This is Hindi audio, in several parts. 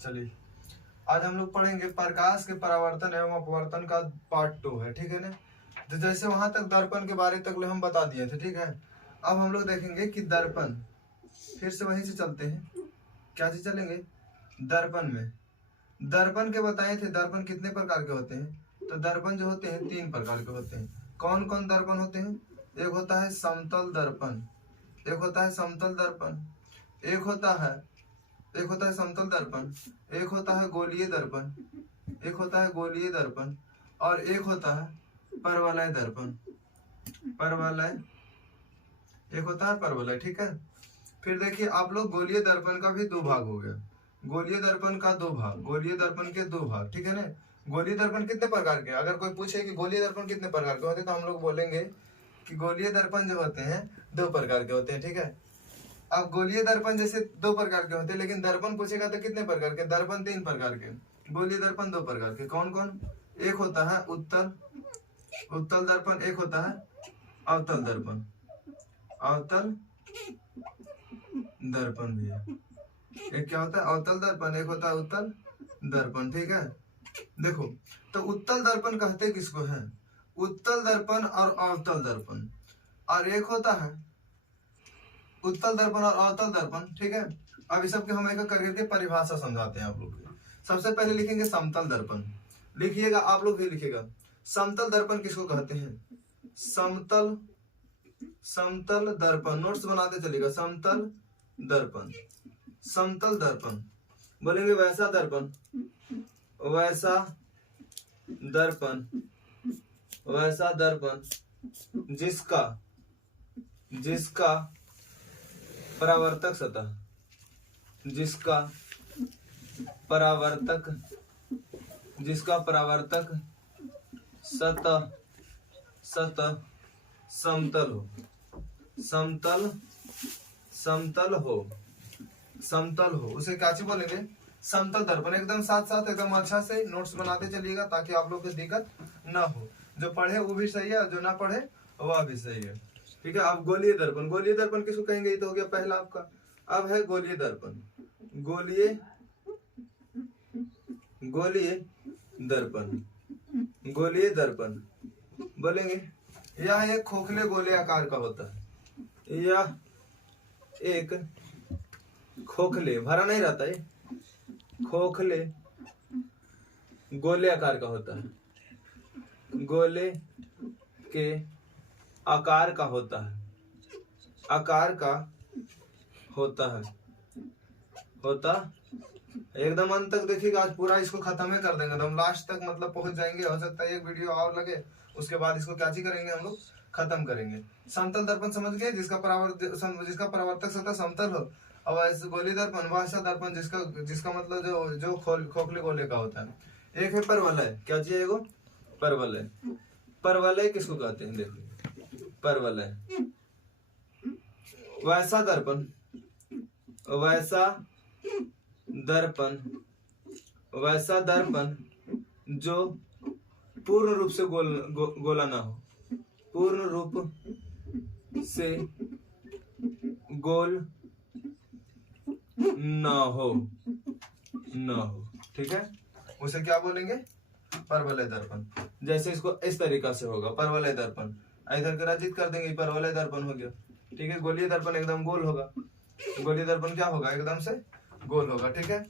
चलिए आज हम लोग पढ़ेंगे प्रकाश के परावर्तन एवं अपवर्तन का पार्ट 2 है, ठीक है ना। तो जैसे वहां तक दर्पण के बारे तक हम बता दिए थे, ठीक है। अब हम लोग देखेंगे कि दर्पण, फिर से वहीं से चलते हैं। क्या चीज चलेंगे? दर्पण में। दर्पण के बताए थे दर्पण कितने प्रकार के होते हैं। तो दर्पण जो होते हैं 3 प्रकार के होते हैं। कौन कौन दर्पण होते हैं? एक होता है समतल दर्पण, एक होता है समतल दर्पण, एक होता है समतल दर्पण, एक होता है गोलीय दर्पण, एक होता है गोलीय दर्पण, और एक होता है परवलय दर्पण। परवलय, एक होता है परवलय, ठीक है। फिर देखिए आप लोग गोलीय दर्पण का भी 2 भाग हो गया। गोलीय दर्पण का 2 भाग, गोलीय दर्पण के 2 भाग, ठीक है ना। गोलीय दर्पण कितने प्रकार के? अगर कोई पूछे कि गोलीय दर्पण कितने प्रकार के होते हैं, तो हम लोग बोलेंगे कि गोलीय दर्पण जो होते हैं 2 प्रकार के होते हैं, ठीक है। अब गोलीय दर्पण जैसे 2 प्रकार के होते हैं, लेकिन दर्पण पूछेगा तो कितने प्रकार के? दर्पण 3 प्रकार के, गोलीय दर्पण 2 प्रकार के। कौन कौन? एक होता है उत्तल दर्पण, एक होता है अवतल दर्पण। अवतल दर्पण भी है। एक क्या होता है? अवतल दर्पण, एक होता है उत्तल दर्पण, ठीक है। देखो, तो उत्तल दर्पण कहते किसको है? उत्तल दर्पण और अवतल दर्पण। और एक होता है उत्तल दर्पण और अवतल दर्पण, ठीक है। अब इस सब के हम एक करके परिभाषा समझाते हैं आप लोग को। सबसे पहले लिखेंगे समतल दर्पण। लिखिएगा, आप लोग भी लिखिएगा। समतल दर्पण किसको कहते हैं? समतल दर्पण, नोट्स बनाते चलिएगा। समतल दर्पण, समतल दर्पण बोलेंगे। वैसा दर्पण, वैसा दर्पण, वैसा दर्पण जिसका परावर्तक सतह, जिसका परावर्तक सतह समतल हो, समतल हो, उसे क्या चीज बोलेंगे? समतल दर्पण। एकदम साथ साथ एकदम अच्छा से नोट्स बनाते चलिएगा, ताकि आप लोग को दिक्कत ना हो। जो पढ़े वो भी सही है, जो ना पढ़े वह भी सही है, ठीक है। अब गोलीय दर्पण, गोलीय दर्पण किसको कहेंगे? ये तो हो गया पहला आपका। अब है गोलीय दर्पण। गोलीय दर्पण बोलेंगे, यह एक खोखले गोले आकार का होता है। यह एक खोखले, भरा नहीं रहता है, खोखले गोले आकार का होता है। गोले के आकार का होता है, आकार का होता एकदम अंत तक देखिएगा। आज पूरा इसको खत्म ही कर देंगे, एकदम लास्ट तक मतलब पहुंच जाएंगे। हो सकता है एक वीडियो और लगे, उसके बाद इसको क्या चीज करेंगे हम लोग? खत्म करेंगे। समतल दर्पण समझ गए, जिसका परावर्तक सतह समतल हो। और ऐसे गोलीय दर्पण, वैसा दर्पण जिसका मतलब जो खोखले गोले का होता है। एक है परवलय। क्या चीज है वो? परवलय। परवलय किसको कहते हैं? देखो, परवलय। वैसा दर्पण, वैसा दर्पण जो पूर्ण रूप से गोला ना हो, पूर्ण रूप से गोल ना हो, ठीक है। उसे क्या बोलेंगे? परवलय दर्पण। जैसे इसको इस तरीका से होगा परवलय दर्पण, इधर कराजित कर देंगे, परवलय दर्पण हो गया, ठीक है। गोलीय दर्पण एकदम गोल होगा। गोलीय दर्पण क्या होगा? एकदम से गोल होगा, ठीक है।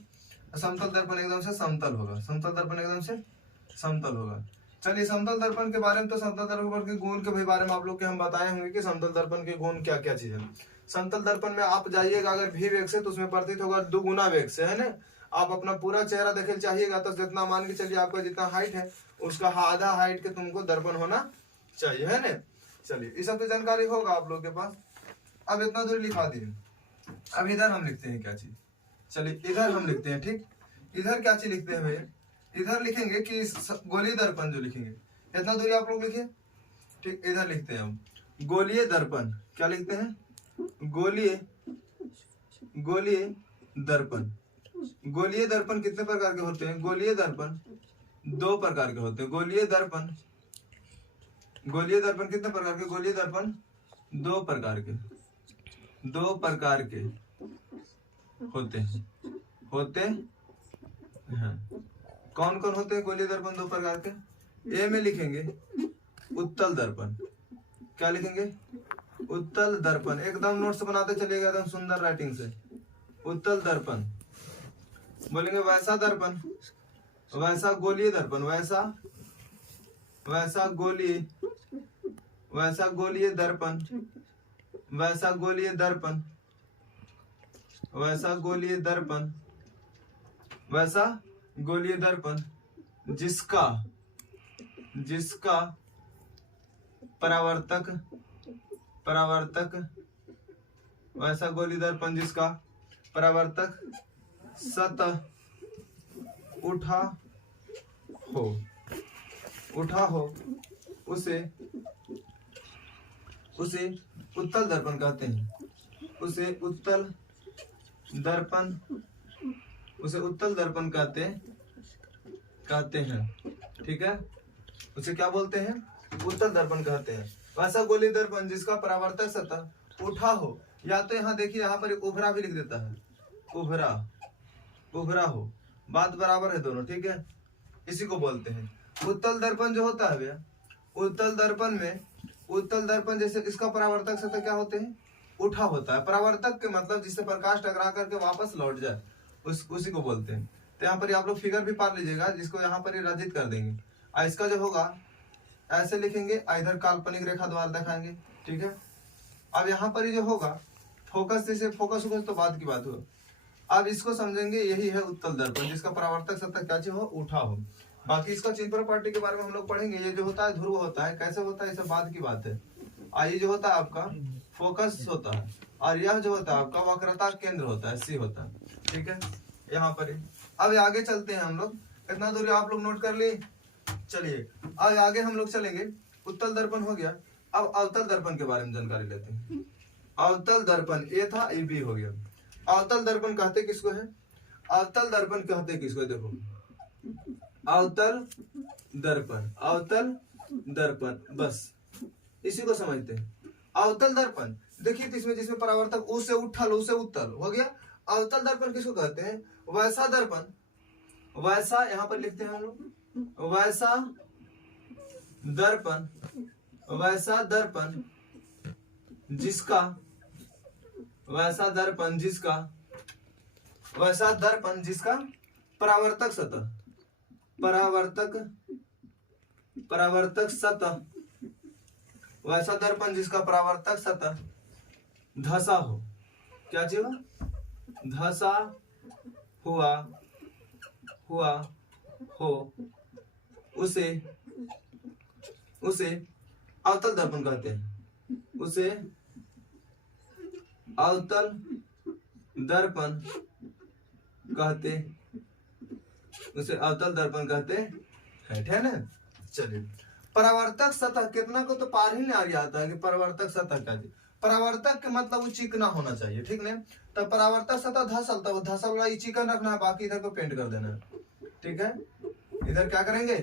समतल दर्पण एकदम से समतल होगा, समतल दर्पण एकदम से समतल होगा। चलिए, समतल दर्पण के बारे में, तो समतल दर्पण के गुण के भी बारे में आप लोग के हम बताए होंगे कि समतल दर्पण के गुण क्या क्या चीज है। समतल दर्पण में आप जाइएगा अगर भी वेग से, तो उसमें प्रतीत होगा 2 गुना वेग से, है ना। आप अपना पूरा चेहरा देखे चाहिएगा, तो जितना मान के चलिए आपका जितना हाइट है, उसका आधा हाइट के तुमको दर्पण होना चाहिए, है ना। चलिए, इस सब की जानकारी होगा आप लोग के पास। अब इतना दूरी लिखा दिए। अब इधर हम लिखते हैं क्या चीज? चलिए, इधर हम लिखते हैं, ठीक। इधर क्या चीज लिखते हैं भैया? इधर लिखेंगे कि गोलीय दर्पण जो लिखेंगे, इतना दूरी आप लोग लिखिए, ठीक। इधर लिखते हैं हम गोलीय दर्पण। क्या लिखते हैं? गोलीय दर्पण। गोलीय दर्पण कितने प्रकार के होते हैं? गोलीय दर्पण 2 प्रकार के होते हैं। गोलीय दर्पण कितने प्रकार के? गोलीय दर्पण 2 प्रकार के होते हैं। हाँ, कौन कौन होते हैं गोलीय दर्पण दो प्रकार के? ए में लिखेंगे उत्तल दर्पण। क्या लिखेंगे? उत्तल दर्पण। एकदम नोट्स बनाते चलिएगा एकदम सुंदर राइटिंग से। उत्तल दर्पण बोलेंगे। वैसा दर्पण, वैसा गोलीय दर्पण, वैसा गोलीय, वैसा गोलीय दर्पण, वैसा गोलीय दर्पण, वैसा गोलीय दर्पण, वैसा गोलीय दर्पण जिसका परावर्तक वैसा गोलीय दर्पण जिसका परावर्तक सतह उठा हो उसे उत्तल दर्पण कहते हैं। उसे उत्तल दर्पण कहते हैं। ठीक है, उसे क्या बोलते हैं? उत्तल दर्पण कहते हैं। वैसा गोलीय दर्पण जिसका परावर्तक सतह उठा हो, या तो यहाँ देखिए, यहाँ पर उभरा भी लिख देता है, उभरा हो, बात बराबर है दोनों। ठीक है, इसी को बोलते हैं उत्तल दर्पण। जो होता है भैया उत्तल दर्पण जैसे इसका परावर्तक सतह क्या होते हैं? उठा होता है। परावर्तक के मतलब जिससे प्रकाश टकरा करके वापस लौट जाए, उसी को बोलते हैं। तो यहाँ पर आप लोग फिगर भी पा लीजिएगा, जिसको यहाँ पर रचित कर देंगे। और इसका जो होगा ऐसे लिखेंगे, इधर काल्पनिक रेखा द्वारा दिखाएंगे। ठीक है, अब यहाँ पर जो होगा फोकस, जैसे फोकस तो बाद की बात हो। अब इसको समझेंगे, यही है उत्तल दर्पण जिसका परावर्तक सतह क्या चीज हो? उठा हो। बाकी इसका चिन्ह प्रॉपर्टी के बारे में हम लोग पढ़ेंगे। ये जो होता है ध्रुव होता है, कैसे होता है, ये सब बाद की बात है। ये जो होता है आपका फोकस होता है, और यह जो होता है आपका वक्रता केंद्र होता है, सी होता है। ठीक है, यहाँ पर अब आगे चलते हैं हम लोग। इतना दूरी आप लोग नोट कर लिए। चलिए अब आगे हम लोग चलेंगे। उत्तल दर्पण हो गया, अब अवतल दर्पण के बारे में जानकारी लेते हैं। अवतल दर्पण ए था, ए बी हो गया। अवतल दर्पण कहते किसको है? अवतल दर्पण कहते किसको है? देखो, अवतल दर्पण, बस इसी को समझते हैं। अवतल दर्पण देखिए, जिसमें परावर्तक उ से उठल, उ से उत्तल हो गया। अवतल दर्पण किसको कहते हैं? वैसा दर्पण, वैसा यहाँ पर लिखते हैं हम लोग, वैसा दर्पण जिसका परावर्तक सतह वैसा दर्पण जिसका परावर्तक सतह धसा हो। क्या चीज? धसा हुआ हो, उसे अवतल दर्पण कहते हैं। उसे अवतल दर्पण कहते हैं। ठीक है ना? चलिए, परावर्तक सतह कितना को तो पार ही नहीं आ रहा था कि परावर्तक सतह का परावर्तक के मतलब वो चिकना होना चाहिए। ठीक है, तब परावर्तक सतह धसल, तब धसल वाला चिकन रखना है, बाकी इधर को पेंट कर देना है। ठीक है, इधर क्या करेंगे?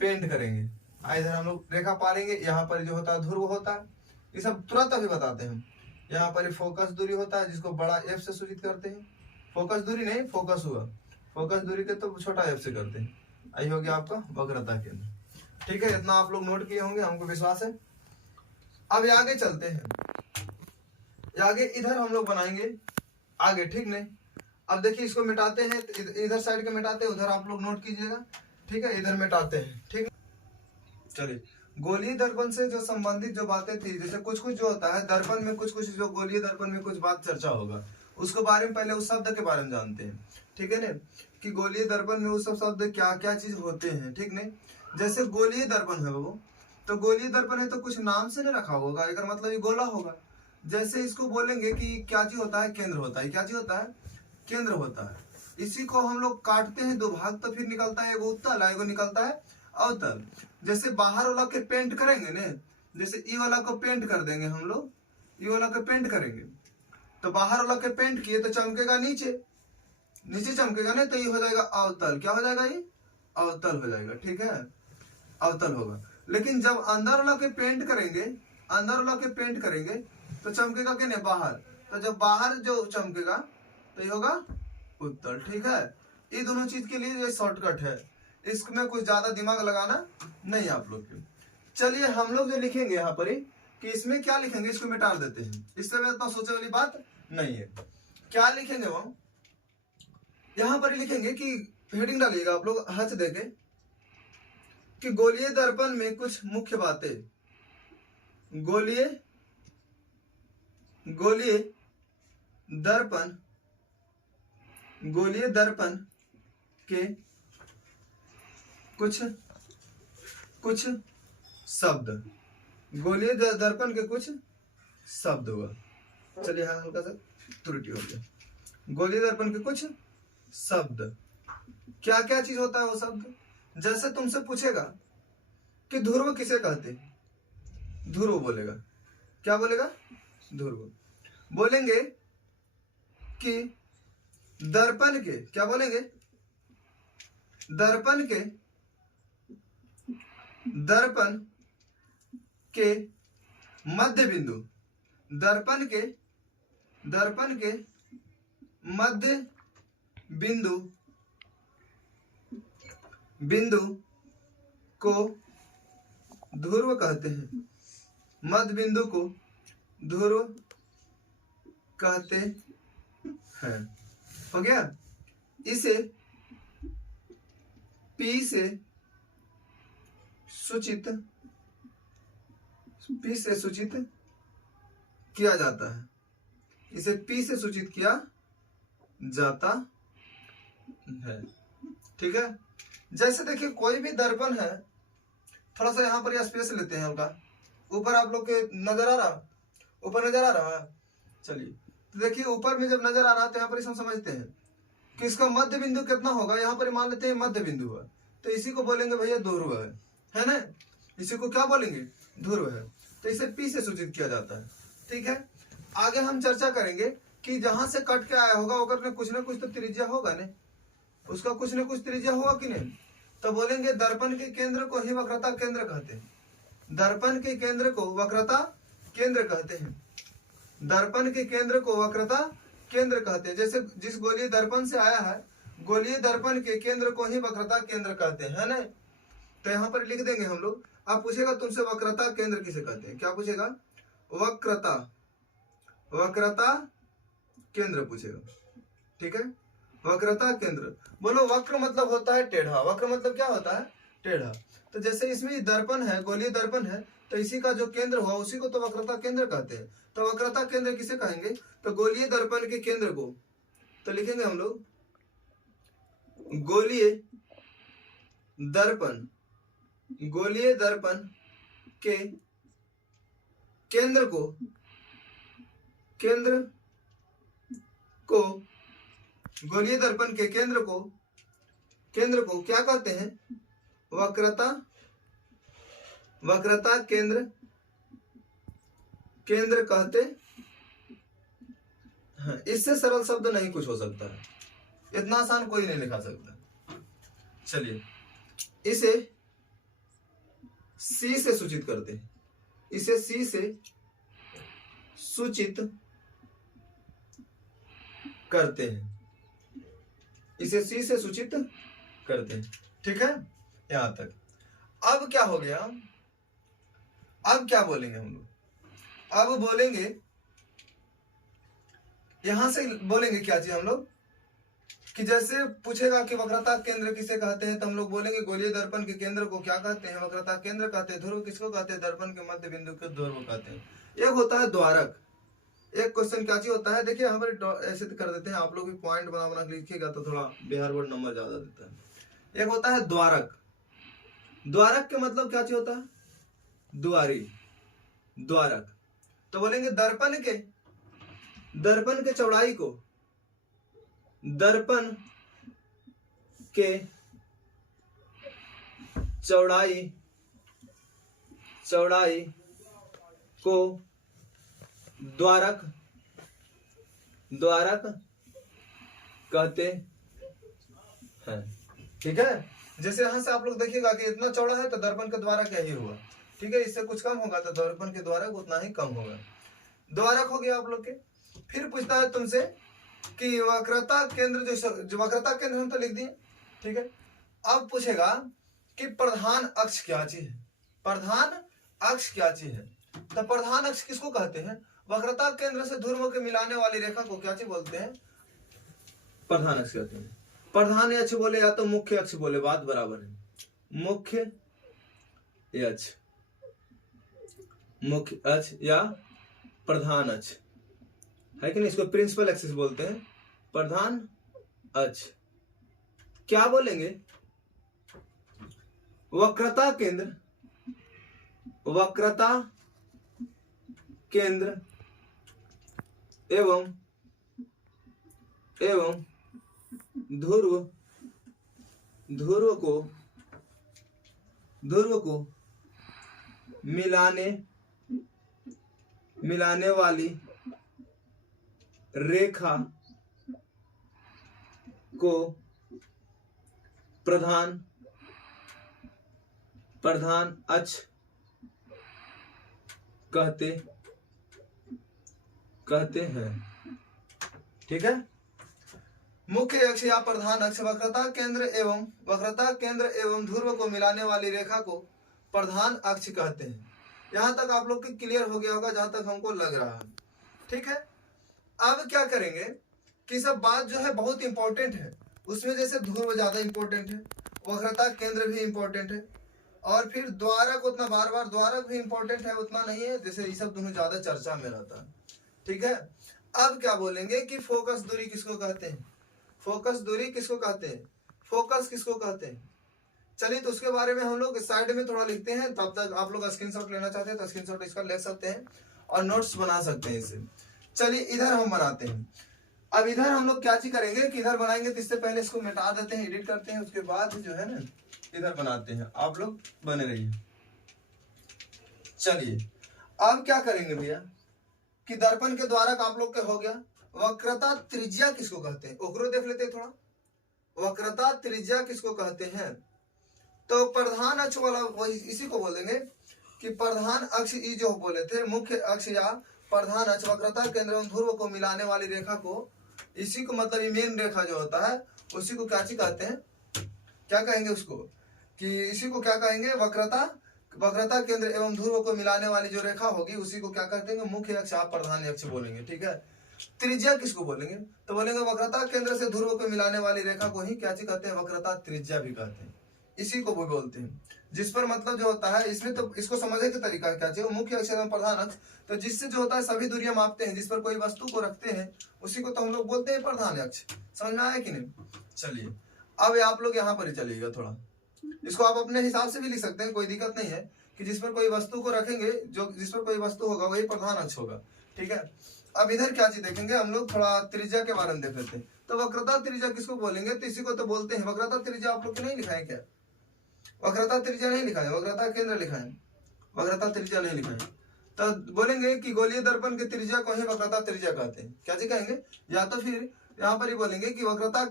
पेंट करेंगे। इधर हम लोग रेखा पालेंगे। यहाँ पर जो होता है ध्रुव होता है, ये सब तुरंत अभी बताते हैं। यहाँ पर फोकस दूरी होता है, जिसको बड़ा एफ से सूचित करते हैं। फोकस दूरी नहीं, फोकस हुआ, फोकस दूरी के तो छोटा एफ से करते हैं। आई हो गया आपका वक्रता केंद्र। ठीक है, इतना आप लोग नोट किए होंगे, हमको विश्वास है। अब आगे चलते हैं। आगे इधर हम लोग बनाएंगे आगे। ठीक नहीं, अब देखिए इसको मिटाते हैं, इधर साइड के मिटाते हैं, उधर आप लोग नोट कीजिएगा। ठीक है, इधर मिटाते हैं। ठीक है, चलिए, गोलीय दर्पण से जो संबंधित जो बातें थी, जैसे कुछ जो होता है दर्पण में, कुछ जो गोलीय दर्पण में कुछ बात चर्चा होगा, उसको बारे में पहले उस शब्द के बारे में जानते हैं। ठीक है ना, कि गोलीय दर्पण में उस सब शब्द क्या क्या चीज होते हैं। ठीक नहीं, जैसे गोलीय दर्पण है वो, तो गोलीय दर्पण है तो कुछ नाम से नहीं रखा होगा, एक मतलब ये गोला होगा। जैसे इसको बोलेंगे कि क्या चीज होता है? केंद्र होता है। क्या चीज होता है? केंद्र होता है। इसी को हम लोग काटते हैं दो भाग, तो फिर निकलता है एगो उत्तल, एगो निकलता है अवतल। जैसे बाहर वाला के पेंट करेंगे ना, जैसे ई वाला को पेंट कर देंगे हम लोग, ई वाला को पेंट करेंगे, तो बाहर वाला के पेंट किए तो चमकेगा नीचे चमकेगा ना, तो ये हो जाएगा अवतल। क्या हो जाएगा? ये अवतल हो जाएगा। ठीक है, अवतल होगा। लेकिन जब अंदर वाला के पेंट करेंगे तो चमकेगा क्या? बाहर। तो जब बाहर जो चमकेगा तो ये होगा उत्तल। ठीक है, ये दोनों चीज के लिए ये शॉर्टकट है, इसमें कुछ ज्यादा दिमाग लगाना नहीं आप लोग के। चलिए हम लोग जो लिखेंगे यहाँ पर कि इसमें क्या लिखेंगे, इसको मिटा देते हैं, इससे इतना सोचने वाली बात नहीं है। क्या लिखेंगे वो यहाँ पर लिखेंगे कि हेडिंग डालिएगा आप लोग हच देके कि गोलीय दर्पण में कुछ मुख्य बातें, गोलीय दर्पण के कुछ शब्द, गोलीय दर्पण के कुछ शब्द हुआ। चलिए हाँ हल्का सा त्रुटि हो गया। गोलीय दर्पण के कुछ शब्द, क्या क्या चीज होता है वो शब्द? जैसे तुमसे पूछेगा कि ध्रुव किसे कहते, ध्रुव बोलेगा, क्या बोलेगा? ध्रुव। बोलेंगे कि दर्पण के, क्या बोलेंगे? दर्पण के मध्य बिंदु, दर्पण के मध्य बिंदु को ध्रुव कहते हैं, मध्य बिंदु को ध्रुव कहते हैं। हो गया? इसे P से सूचित किया जाता है, इसे P से सूचित किया जाता है। ठीक है? जैसे देखिए कोई भी दर्पण है, थोड़ा सा यहाँ पर स्पेस लेते हैं हल्का, ऊपर आप लोग के नजर आ रहा, ऊपर नजर आ रहा है। चलिए तो देखिए ऊपर में जब नजर आ रहा है तो यहाँ पर हम समझते हैं कि इसका मध्य बिंदु कितना होगा। यहाँ पर मान लेते हैं मध्य बिंदु है, तो इसी को बोलेंगे भैया ध्रुव है ना? इसी को क्या बोलेंगे? ध्रुव है। तो इसे P से सूचित किया जाता है। ठीक है? आगे हम चर्चा करेंगे कि जहां से कट के आया होगा अगर कुछ ना कुछ तो त्रिज्या होगा ने, उसका कुछ ना कुछ त्रिज्या होगा कि नहीं? तो बोलेंगे दर्पण के केंद्र को ही वक्रता केंद्र कहते हैं, दर्पण के केंद्र को वक्रता केंद्र कहते हैं, दर्पण के केंद्र को वक्रता केंद्र कहते हैं। जैसे जिस गोलीय दर्पण से आया है, गोलीय दर्पण के केंद्र को ही वक्रता केंद्र कहते हैं, है ना? तो यहाँ पर लिख देंगे हम लोग। अब पूछेगा तुमसे वक्रता केंद्र किसे कहते हैं? क्या पूछेगा? वक्रता केंद्र पूछेगा। ठीक है? वक्रता केंद्र। बोलो वक्र मतलब होता है टेढ़ा, वक्र मतलब क्या होता है? टेढ़ा। तो जैसे इसमें दर्पण है, गोलीय दर्पण है, तो इसी का जो केंद्र हुआ उसी को तो वक्रता केंद्र कहते हैं। तो वक्रता केंद्र किसे कहेंगे? तो गोलीय दर्पण के केंद्र को, तो लिखेंगे हम लोग गोलीय दर्पण के केंद्र को गोलीय दर्पण के केंद्र को क्या कहते हैं? वक्रता केंद्र कहते हैं। इससे सरल शब्द नहीं कुछ हो सकता है, इतना आसान कोई नहीं लिखा सकता। चलिए इसे C से सूचित करते हैं, इसे C से सूचित करते हैं, इसे C से सूचित करते हैं। ठीक है? यहां तक। अब क्या हो गया? अब क्या बोलेंगे हम लोग? अब बोलेंगे यहां से बोलेंगे क्या चीज हम लोग कि जैसे पूछेगा कि वक्रता केंद्र किसे कहते हैं, तो हम लोग बोलेंगे गोलीय दर्पण के केंद्र को क्या कहते हैं? वक्रता केंद्र कहते हैं। ध्रुव किसको कहते हैं? दर्पण के मध्य बिंदु को ध्रुव कहते हैं। एक होता है द्वारक। एक क्वेश्चन क्या चीज होता है? देखिए यहाँ पर ऐसे कर देते हैं, आप लोग भी पॉइंट बना बना के लिखिएगा तो थोड़ा बिहार बोर्ड नंबर ज्यादा देता है। एक होता है द्वारक। द्वारक के मतलब क्या चीज होता है? द्वारी, द्वारक। तो बोलेंगे दर्पण के चौड़ाई को, दर्पण के चौड़ाई को द्वारक कहते हैं। ठीक है? जैसे यहां से आप लोग देखिएगा कि इतना चौड़ा है तो दर्पण के द्वारा क्या ही हुआ। ठीक है? इससे कुछ कम होगा तो दर्पण के द्वारा उतना ही कम होगा। द्वारक हो गया आप लोग के। फिर पूछता है तुमसे कि वक्रता केंद्र जो वक्रता केंद्र हम तो लिख दिए, ठीक है। अब पूछेगा कि प्रधान अक्ष क्या चीज है, प्रधान अक्ष क्या चीज है। तो प्रधान अक्ष किसको कहते हैं, वक्रता केंद्र से ध्रुव के मिलाने वाली रेखा को क्या चीज बोलते हैं, प्रधान अक्ष कहते हैं। प्रधान अक्ष बोले या तो मुख्य अक्ष बोले, बात बराबर है। मुख्य अक्ष, मुख्य अक्ष या प्रधान अक्ष है कि नहीं, इसको प्रिंसिपल एक्सिस बोलते हैं, प्रधान अक्ष। क्या बोलेंगे, वक्रता केंद्र, वक्रता केंद्र एवं ध्रुव को मिलाने वाली रेखा को प्रधान अक्ष कहते हैं, ठीक है। मुख्य अक्ष या प्रधान अक्ष वक्रता केंद्र एवं ध्रुव को मिलाने वाली रेखा को प्रधान अक्ष कहते हैं। यहां तक आप लोग के क्लियर हो गया होगा, जहां तक हमको लग रहा है, ठीक है। अब क्या करेंगे कि सब बात जो है बहुत इंपॉर्टेंट है, उसमें जैसे ध्रुव ज्यादा इंपॉर्टेंट है, वक्रता केंद्र भी इंपॉर्टेंट है, और फिर द्वारक उतना बार बार द्वारक भी इंपॉर्टेंट है, उतना नहीं है, जैसे ये सब दोनों ज्यादा चर्चा में रहता है, ठीक है। अब क्या बोलेंगे कि फोकस दूरी किसको कहते हैं, फोकस दूरी किसको कहते हैं, फोकस किसको कहते हैं। चलिए तो उसके बारे में हम लोग साइड में थोड़ा लिखते हैं, तब तक आप लोग स्क्रीनशॉट लेना चाहते हैं तो स्क्रीनशॉट इसका ले सकते हैं और नोट्स बना सकते हैं इसे। चलिए इधर हम बनाते हैं। अब इधर हम लोग क्या चीज करेंगे कि इधर बनाएंगे तो इससे पहले इसको मिटा देते हैं, एडिट करते हैं, उसके बाद जो है ना इधर बनाते हैं। आप लोग बने रहिए। चलिए अब क्या करेंगे भैया कि दर्पण के द्वारा आप लोग के हो गया। वक्रता त्रिज्या किसको कहते हैं, ओकरो देख लेते हैं थोड़ा। वक्रता त्रिज्या किसको कहते हैं, तो प्रधान अक्ष वाला वही इसी को बोलेंगे कि प्रधान अक्ष ई जो बोले थे, मुख्य अक्ष या प्रधान अक्ष वक्रता केंद्र एवं ध्रुव को मिलाने वाली रेखा को, इसी को मतलब ये मेन रेखा जो होता है उसी को क्या कहते हैं, क्या कहेंगे उसको कि इसी को क्या कहेंगे, वक्रता केंद्र एवं ध्रुव को मिलाने वाली जो रेखा होगी उसी को क्या कहते हैं, मुख्य अक्ष आप प्रधान अक्ष बोलेंगे, ठीक है। त्रिज्या किसको बोलेंगे, तो बोलेंगे वक्रता केंद्र से ध्रुव को मिलाने वाली रेखा को ही क्या कहते हैं, वक्रता त्रिज्या भी कहते हैं, इसी को वो बोलते हैं। जिस पर मतलब जो होता है इसमें तो इसको समझने का तरीका क्या चाहिए, मुख्य अक्ष एवं प्रधान अक्ष, तो जिससे जो होता है सभी दूरियां मापते हैं, जिस पर कोई वस्तु को रखते हैं उसी को तो हम लोग बोलते हैं प्रधान अक्ष। समझ में आया कि नहीं। चलिए अब आप लोग यहाँ पर ही चलिएगा थोड़ा, इसको आप अपने हिसाब से भी लिख सकते हैं, कोई दिक्कत नहीं है कि जिस पर कोई वस्तु को रखेंगे, जो जिस पर कोई वस्तु होगा वही प्रधान अक्ष होगा, ठीक है। अब इधर क्या चीज देखेंगे हम लोग, थोड़ा त्रिज्या के बारे में देख लेते हैं। तो वक्रता त्रिज्या किसको बोलेंगे, तो इसी को तो बोलते हैं वक्रता त्रिज्या। आप लोग नहीं लिखा है क्या, वक्रता त्रिज्या नहीं लिखा है, वक्रता केंद्र लिखा है, वक्रता त्रिज्या नहीं लिखा है। तो बोलेंगे कि गोलीय दर्पण की त्रिज्या को ही वक्रता त्रिज्या कहते हैं, क्या जी कहेंगे, या तो फिर यहाँ पर ही बोलेंगे कि वक्रता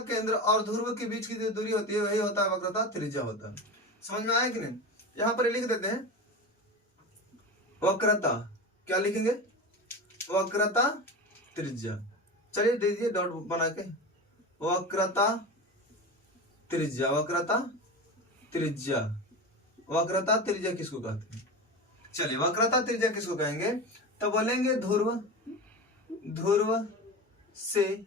केंद्र और ध्रुव के बीच की जो दूरी होती है वही होता है वक्रता त्रिज्या होता है। समझ में आया कि नहीं। यहाँ पर लिख देते हैं वक्रता, क्या लिखेंगे, वक्रता त्रिज्या। चलिए दीजिए डॉट बना के, वक्रता त्रिज्या, वक्रता त्रिज्या, वक्रता त्रिज्या किसको कहते हैं। चलिए वक्रता त्रिज्या किसको कहेंगे, तो बोलेंगे ध्रुव से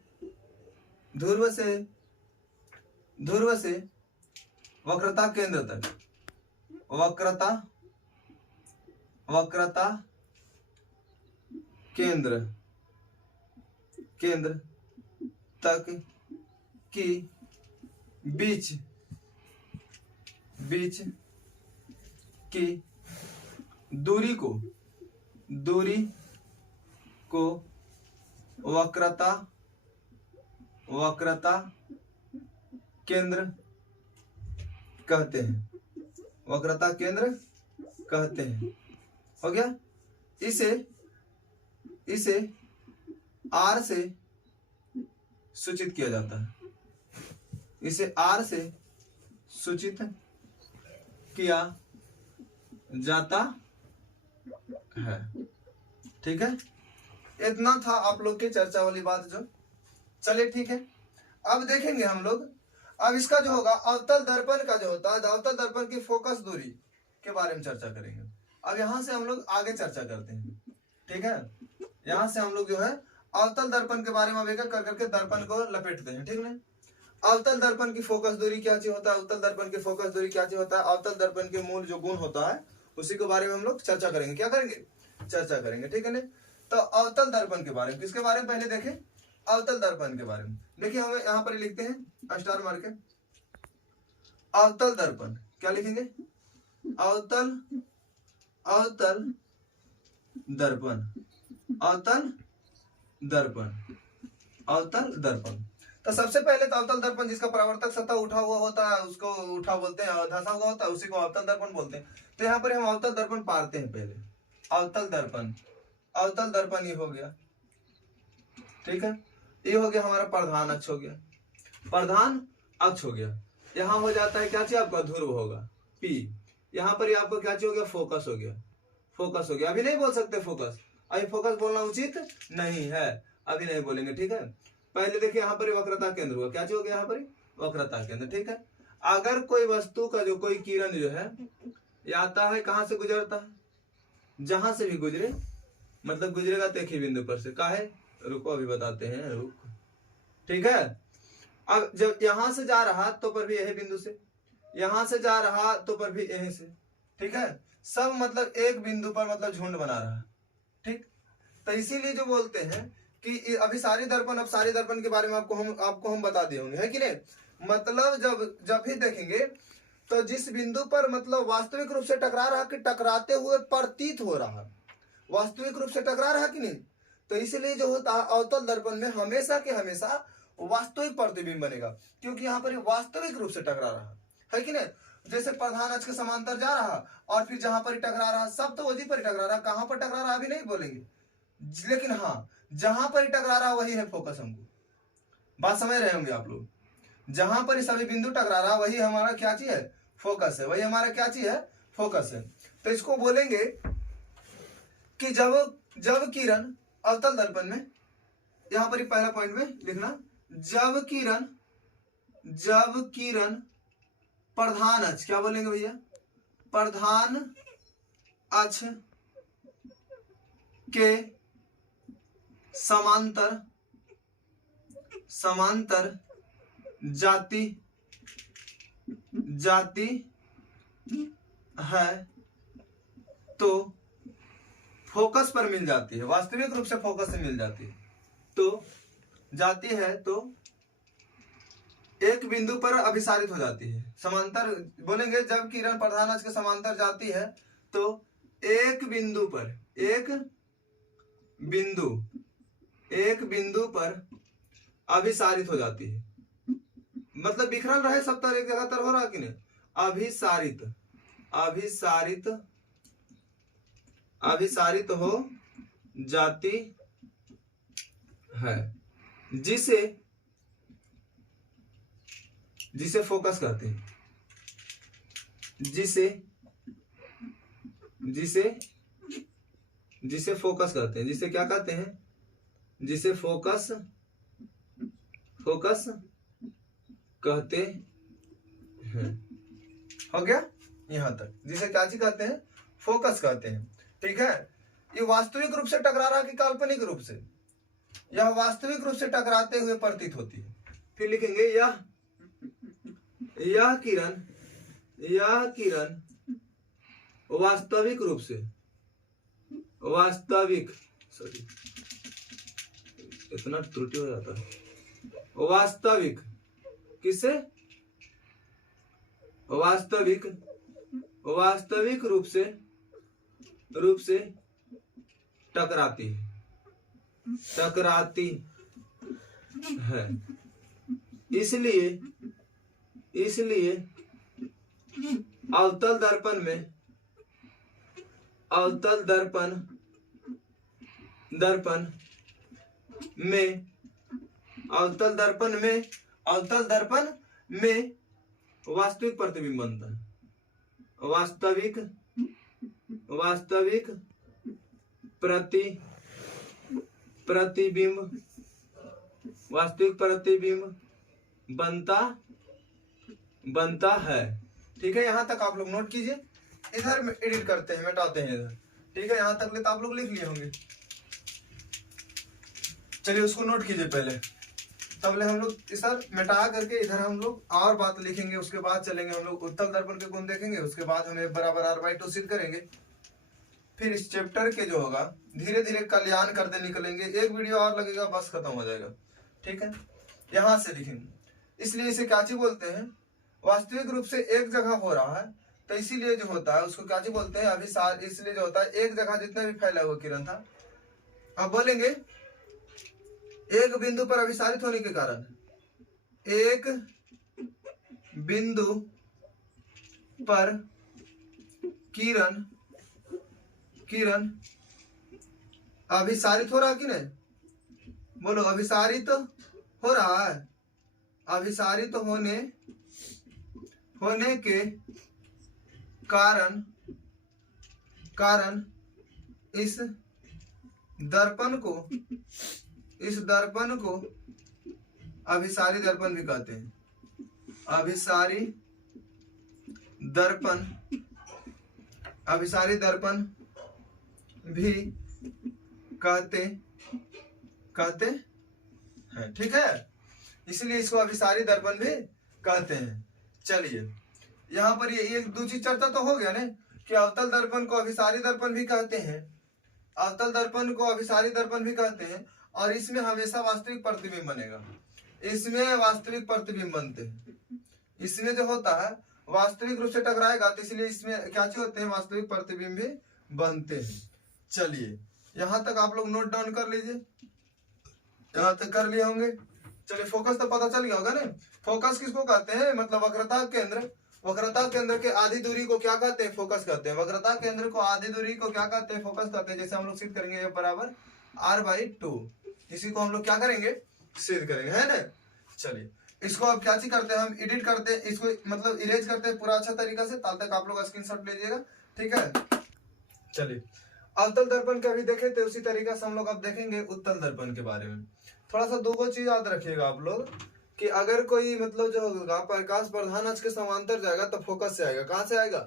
वक्रता केंद्र तक, वक्रता केंद्र तक की बीच की दूरी को वक्रता केंद्र कहते हैं, वक्रता केंद्र कहते हैं। हो गया। इसे R से सूचित किया जाता है, इसे R से सूचित किया जाता है, ठीक है। इतना था आप लोग की चर्चा वाली बात जो। चलिए ठीक है, अब देखेंगे हम लोग। अब इसका जो होगा अवतल दर्पण का जो होता है, अवतल दर्पण की फोकस दूरी के बारे में चर्चा करेंगे। अब यहां से हम लोग आगे चर्चा करते हैं, ठीक है। यहां से हम लोग जो है अवतल दर्पण के बारे में अब एक कर करके दर्पण को लपेटते हैं, ठीक है। अवतल दर्पण की फोकस दूरी क्या चीज होता है, अवतल दर्पण की फोकस दूरी क्या चीज होता है, अवतल दर्पण के मूल जो गुण होता है उसी के बारे में हम लोग चर्चा करेंगे। क्या करेंगे? चर्चा करेंगे, ठीक है ना। तो अवतल दर्पण के बारे में, किसके बारे में पहले देखें? अवतल दर्पण के बारे में। देखिए हमें यहाँ पर लिखते हैं स्टार मार के, अवतल दर्पण। क्या लिखेंगे? अवतल, अवतल दर्पण, अवतल दर्पण, अवतल दर्पण। तो सबसे पहले तो अवतल दर्पण जिसका परावर्तक सतह उठा हुआ होता है उसको उठा बोलते हैं, धंसा हुआ होता है उसी को अवतल दर्पण बोलते हैं। तो यहाँ पर हम अवतल दर्पण पारते हैं पहले। अवतल दर्पण, अवतल दर्पण ये हो गया, ठीक है। ये हो गया हमारा प्रधान अक्ष हो गया, प्रधान अक्ष हो गया। यहाँ हो जाता है क्या चीज आपका? ध्रुव होगा P। यहाँ पर आपको क्या चीज हो गया? फोकस हो गया, फोकस हो गया। अभी नहीं बोल सकते फोकस, अभी फोकस बोलना उचित नहीं है, अभी नहीं बोलेंगे, ठीक है। पहले देखिए यहाँ पर वक्रता केंद्र हुआ, क्या चीज हो गया यहाँ पर? वक्रता केंद्र, ठीक है। अगर कोई वस्तु का जो कोई किरण जो है ये आता है, कहां से गुजरता है? जहां से भी गुजरे, मतलब गुजरेगा तो एक ही बिंदु पर से। काहे? रुको अभी बताते हैं, रुक, ठीक है। अब जब यहां से जा रहा तो पर भी यही बिंदु से, यहां से जा रहा तो पर भी यहीं से, ठीक है। सब मतलब एक बिंदु पर मतलब झुंड बना रहा, ठीक। तो इसीलिए जो बोलते हैं कि अभी सारी दर्पण, अब सारी दर्पण के बारे में आपको हम बता दिए होंगे, है कि नहीं। मतलब जब भी देखेंगे तो जिस बिंदु पर मतलब वास्तविक रूप से टकरा रहा कि टकराते हुए प्रतीत हो रहा, वास्तविक रूप से टकरा रहा कि नहीं, तो इसलिए जो होता है अवतल दर्पण में हमेशा के हमेशा वास्तविक प्रतिबिंब बनेगा, क्योंकि यहाँ पर वास्तविक रूप से टकरा रहा है कि नहीं। जैसे प्रधान अक्ष के समांतर जा रहा और फिर जहां पर टकरा रहा, सब तो वही पर टकरा रहा, कहां पर टकरा रहा अभी नहीं बोलेंगे, लेकिन हाँ जहां पर टकरा रहा वही है फोकस। हमको बात समझ रहे होंगे आप लोग। जहां पर सभी बिंदु टकरा रहा वही हमारा क्या चीज है? फोकस है, वही हमारा क्या चीज है? फोकस है। तो इसको बोलेंगे कि जब किरण अवतल दर्पण में, यहां पर पहला पॉइंट में लिखना, जब किरण प्रधान अक्ष, क्या बोलेंगे भैया? प्रधान अक्ष के समांतर जाती है तो फोकस पर मिल जाती है, वास्तविक रूप से फोकस से मिल जाती है, तो जाती है तो एक बिंदु पर अभिसारित हो जाती है। समांतर बोलेंगे, जब किरण प्रधान अक्ष के समांतर जाती है तो एक बिंदु पर अभिसारित हो जाती है। मतलब बिखरल रहे सब तरह एक जगह हो रहा कि नहीं, अभिसारित हो जाती है, जिसे फोकस कहते हैं, जिसे फोकस कहते हैं, जिसे क्या कहते हैं? जिसे फोकस कहते हैं। हो गया यहां तक, जिसे क्या चीज कहते हैं? फोकस कहते हैं, ठीक है। ये वास्तविक रूप से टकरा रहा कि काल्पनिक रूप से? यह वास्तविक रूप से टकराते हुए प्रतीत होती है। फिर लिखेंगे यह किरण वास्तविक रूप से, सॉरी इतना त्रुटि हो जाता है, वास्तविक रूप से टकराती है। इसलिए अवतल दर्पण में वास्तविक प्रतिबिंब बनता है, वास्तविक प्रतिबिंब, वास्तविक प्रतिबिंब बनता है। ठीक है, यहाँ तक आप लोग नोट कीजिए। इधर में एडिट करते हैं, मिटाते हैं इधर। ठीक है, यहाँ तक ले तो आप लोग लिख लिए होंगे। चलिए उसको नोट कीजिए पहले, तब ले हम लोग सर मिटा करके इधर हम लोग और बात लिखेंगे। उसके बाद चलेंगे हम लोग उत्तल दर्पण के गुण देखेंगे। उसके बाद हमें बराबर r/2 सिद्ध करेंगे। फिर इस चैप्टर के जो होगा धीरे धीरे कल्याण करते निकलेंगे। एक वीडियो और लगेगा, बस खत्म हो जाएगा। ठीक है, यहाँ से लिखेंगे। इसलिए इसे क्या चीज बोलते हैं, वास्तविक रूप से एक जगह हो रहा है तो इसीलिए जो होता है उसको क्या चीज बोलते हैं, अभिसार। इसलिए जो होता है एक जगह जितना भी फैला हुआ किरण था, अब बोलेंगे एक बिंदु पर अभिसारित होने के कारण, एक बिंदु पर किरण अभिसारित हो रहा कि नहीं, बोलो अभिसारित हो रहा है। अभिसारित होने के कारण इस दर्पण को अभिसारी दर्पण भी कहते हैं। अभिसारी दर्पण भी कहते हैं। ठीक है, इसलिए इसको अभिसारी दर्पण भी कहते हैं। चलिए यहाँ पर ये एक दूसरी चर्चा तो हो गया ना कि अवतल दर्पण को अभिसारी दर्पण भी कहते हैं। अवतल दर्पण को अभिसारी दर्पण भी कहते हैं, और इसमें हमेशा वास्तविक प्रतिबिंब बनेगा। इसमें वास्तविक प्रतिबिंब बनते हैं। इसमें जो होता है वास्तविक रूप से टकराएगा, तो इसलिए इसमें क्या चीज होते हैं, वास्तविक प्रतिबिंब भी बनते हैं। चलिए यहाँ तक आप लोग नोट डाउन कर लीजिए। यहाँ तक कर लिए होंगे। चलिए फोकस तो पता चल गया होगा ना। फोकस किसको कहते हैं, मतलब वक्रता केंद्र के आधी दूरी को क्या कहते हैं, फोकस कहते हैं। वक्रता केंद्र को आधी दूरी को क्या कहते हैं, फोकस कहते हैं। जैसे हम लोग सिद्ध करेंगे F बराबर r/2, इसी को हम लोग क्या करेंगे, सिद्ध करेंगे, है ना। चलिए इसको अब क्या चीज करते हैं, हम एडिट करते हैं, इसको मतलब इरेज करते हैं पूरा अच्छा तरीका से। तब तक आप लोग स्क्रीनशॉट लीजिएगा। ठीक है, चलिए अवतल दर्पण का भी देखे थे, उसी तरीका से हम लोग अब देखेंगे उत्तल दर्पण के बारे में। थोड़ा सा दो चीज याद रखिएगा आप लोग कि अगर कोई मतलब जो होगा प्रकाश प्रधान अक्ष के समांतर जाएगा तो फोकस से आएगा। कहां से आएगा,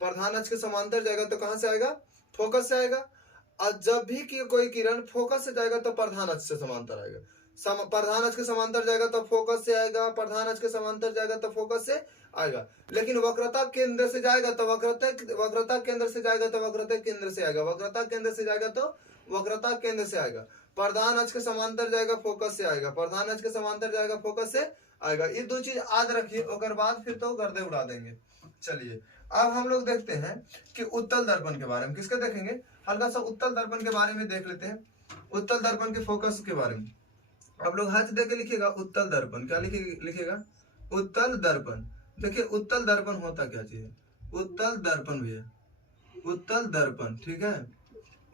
प्रधान अक्ष के समांतर जाएगा तो कहां से आएगा, फोकस से आएगा। और जब भी कोई किरण फोकस से जाएगा तो प्रधान अक्ष से समांतर आएगा। प्रधान अक्ष के समांतर जाएगा तो फोकस से आएगा, प्रधान अक्ष के समांतर जाएगा तो फोकस से आएगा। लेकिन वक्रता केंद्र से जाएगा तो वक्रता केंद्र से जाएगा तो वक्रता केंद्र से आएगा। वक्रता केंद्र से जाएगा तो वक्रता केंद्र से आएगा। प्रधान अक्ष के समांतर जाएगा, फोकस से आएगा। प्रधान अक्ष के समांतर जाएगा, फोकस से आएगा। ये दो चीज याद रखिए, उसके बाद फिर तो गर्दे उड़ा देंगे। चलिए अब हम लोग देखते हैं कि उत्तल दर्पण के बारे में। किसके देखेंगे, हल्का सा उत्तल दर्पण के बारे में देख लेते हैं। उत्तल दर्पण के फोकस के बारे में आप लोग हाथ दे के लिखिएगा उत्तल दर्पण। क्या लिखिएगा, उत्तल दर्पण। देखिए उत्तल दर्पण होता क्या चीज है, उत्तल दर्पण भी है, उत्तल दर्पण। ठीक है,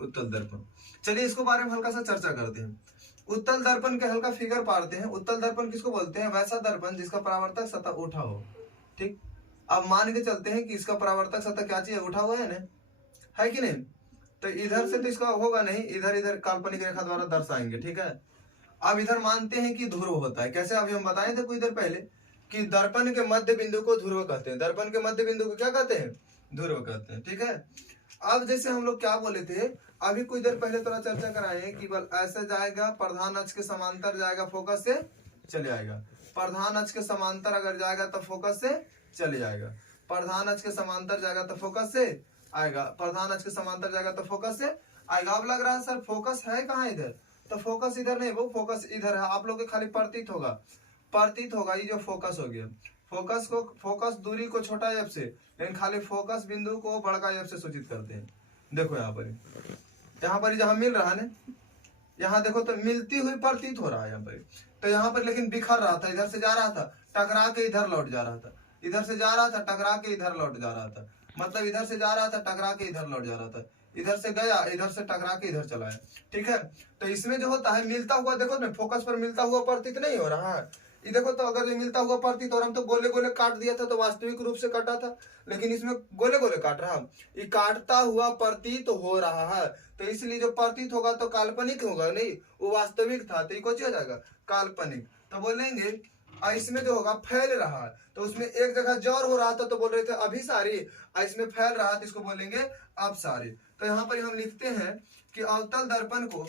उत्तल दर्पण। चलिए इसको बारे में हल्का सा चर्चा करते हैं। उत्तल दर्पण के हल्का फिगर पाड़ते हैं। उत्तल दर्पण किसको बोलते हैं, वैसा दर्पण जिसका परावर्तक सतह उठा हो। ठीक, अब मान के चलते हैं कि इसका परावर्तक सतह क्या चाहिए, उठा हुआ है ना, है कि नहीं। तो इधर से तो इसका होगा नहीं, इधर काल्पनिक रेखा द्वारा दर्शाएंगे। ठीक है, अब इधर मानते हैं कि ध्रुव होता है। कैसे, अभी हम बताए थे कुछ देर पहले कि दर्पण के मध्य बिंदु को ध्रुव कहते हैं। दर्पण के मध्य बिंदु को क्या कहते हैं, ध्रुव कहते हैं। ठीक है, अब जैसे हम लोग क्या बोले थे, अभी कुछ देर पहले थोड़ा चर्चा कराए कि बल ऐसे जाएगा, प्रधान अक्ष के समांतर जाएगा, फोकस से चले आएगा। प्रधान अक्ष के समांतर अगर जाएगा तो फोकस से चले जाएगा। प्रधान अक्ष के समांतर जाएगा तो फोकस से आएगा। प्रधान अक्ष के समांतर जाएगा तो फोकस से आएगा। अब लग रहा है सर फोकस है कहाँ इधर, तो फोकस इधर नहीं, वो फोकस इधर है। आप लोग के खाली प्रतीत होगा ये जो फोकस हो गया। फोकस दूरी को छोटा एफ से, लेकिन खाली फोकस बिंदु को बड़का एफ से सूचित करते हैं। देखो यहाँ पर जहाँ मिल रहा है ना, यहाँ देखो तो मिलती हुई प्रतीत हो रहा है यहाँ पर। तो यहाँ पर लेकिन बिखर रहा था, इधर से जा रहा था, टकरा के इधर लौट जा रहा था, इधर से जा रहा था, टकरा के इधर लौट जा रहा था। मतलब इधर से जा रहा था, टकरा के इधर लौट जा रहा था, इधर से गया, इधर से टकरा के इधर चला है। ठीक है, तो इसमें जो होता है मिलता हुआ, देखो ना फोकस पर मिलता हुआ प्रतीत नहीं हो रहा है, ये देखो तो अगर ये मिलता हुआ प्रतीत और हम तो गोले गोले काट दिया था तो वास्तविक रूप से कटा था, लेकिन इसमें गोले गोले काट रहा, ये काटता हुआ प्रतीत हो रहा है, तो इसलिए जो प्रतीत होगा तो काल्पनिक होगा नहीं, वो वास्तविक था, तो ये कौन हो जाएगा काल्पनिक। तो बोलेंगे इसमें जो होगा फैल रहा है, तो उसमें एक जगह जौर हो रहा था तो बोल रहे थे अभिसारी, इसमें फैल रहा है तो इसको बोलेंगे अपसारी। तो यहाँ पर हम लिखते हैं कि अवतल दर्पण को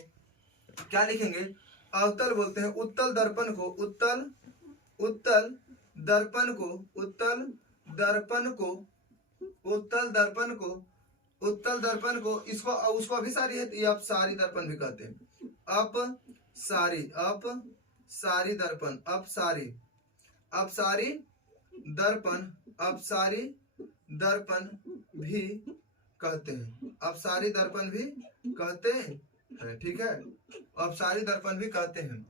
क्या लिखेंगे, अवतल बोलते हैं, उत्तल दर्पण को उत्तल दर्पण को उत्तल दर्पण को इसको उसको अभिसारी है तो ये अपसारी दर्पण भी कहते हैं, अपसारी दर्पण, अपसारी दर्पण भी कहते हैं, अपसारी दर्पण भी कहते हैं, ठीक है, अपसारी दर्पण भी कहते हैं,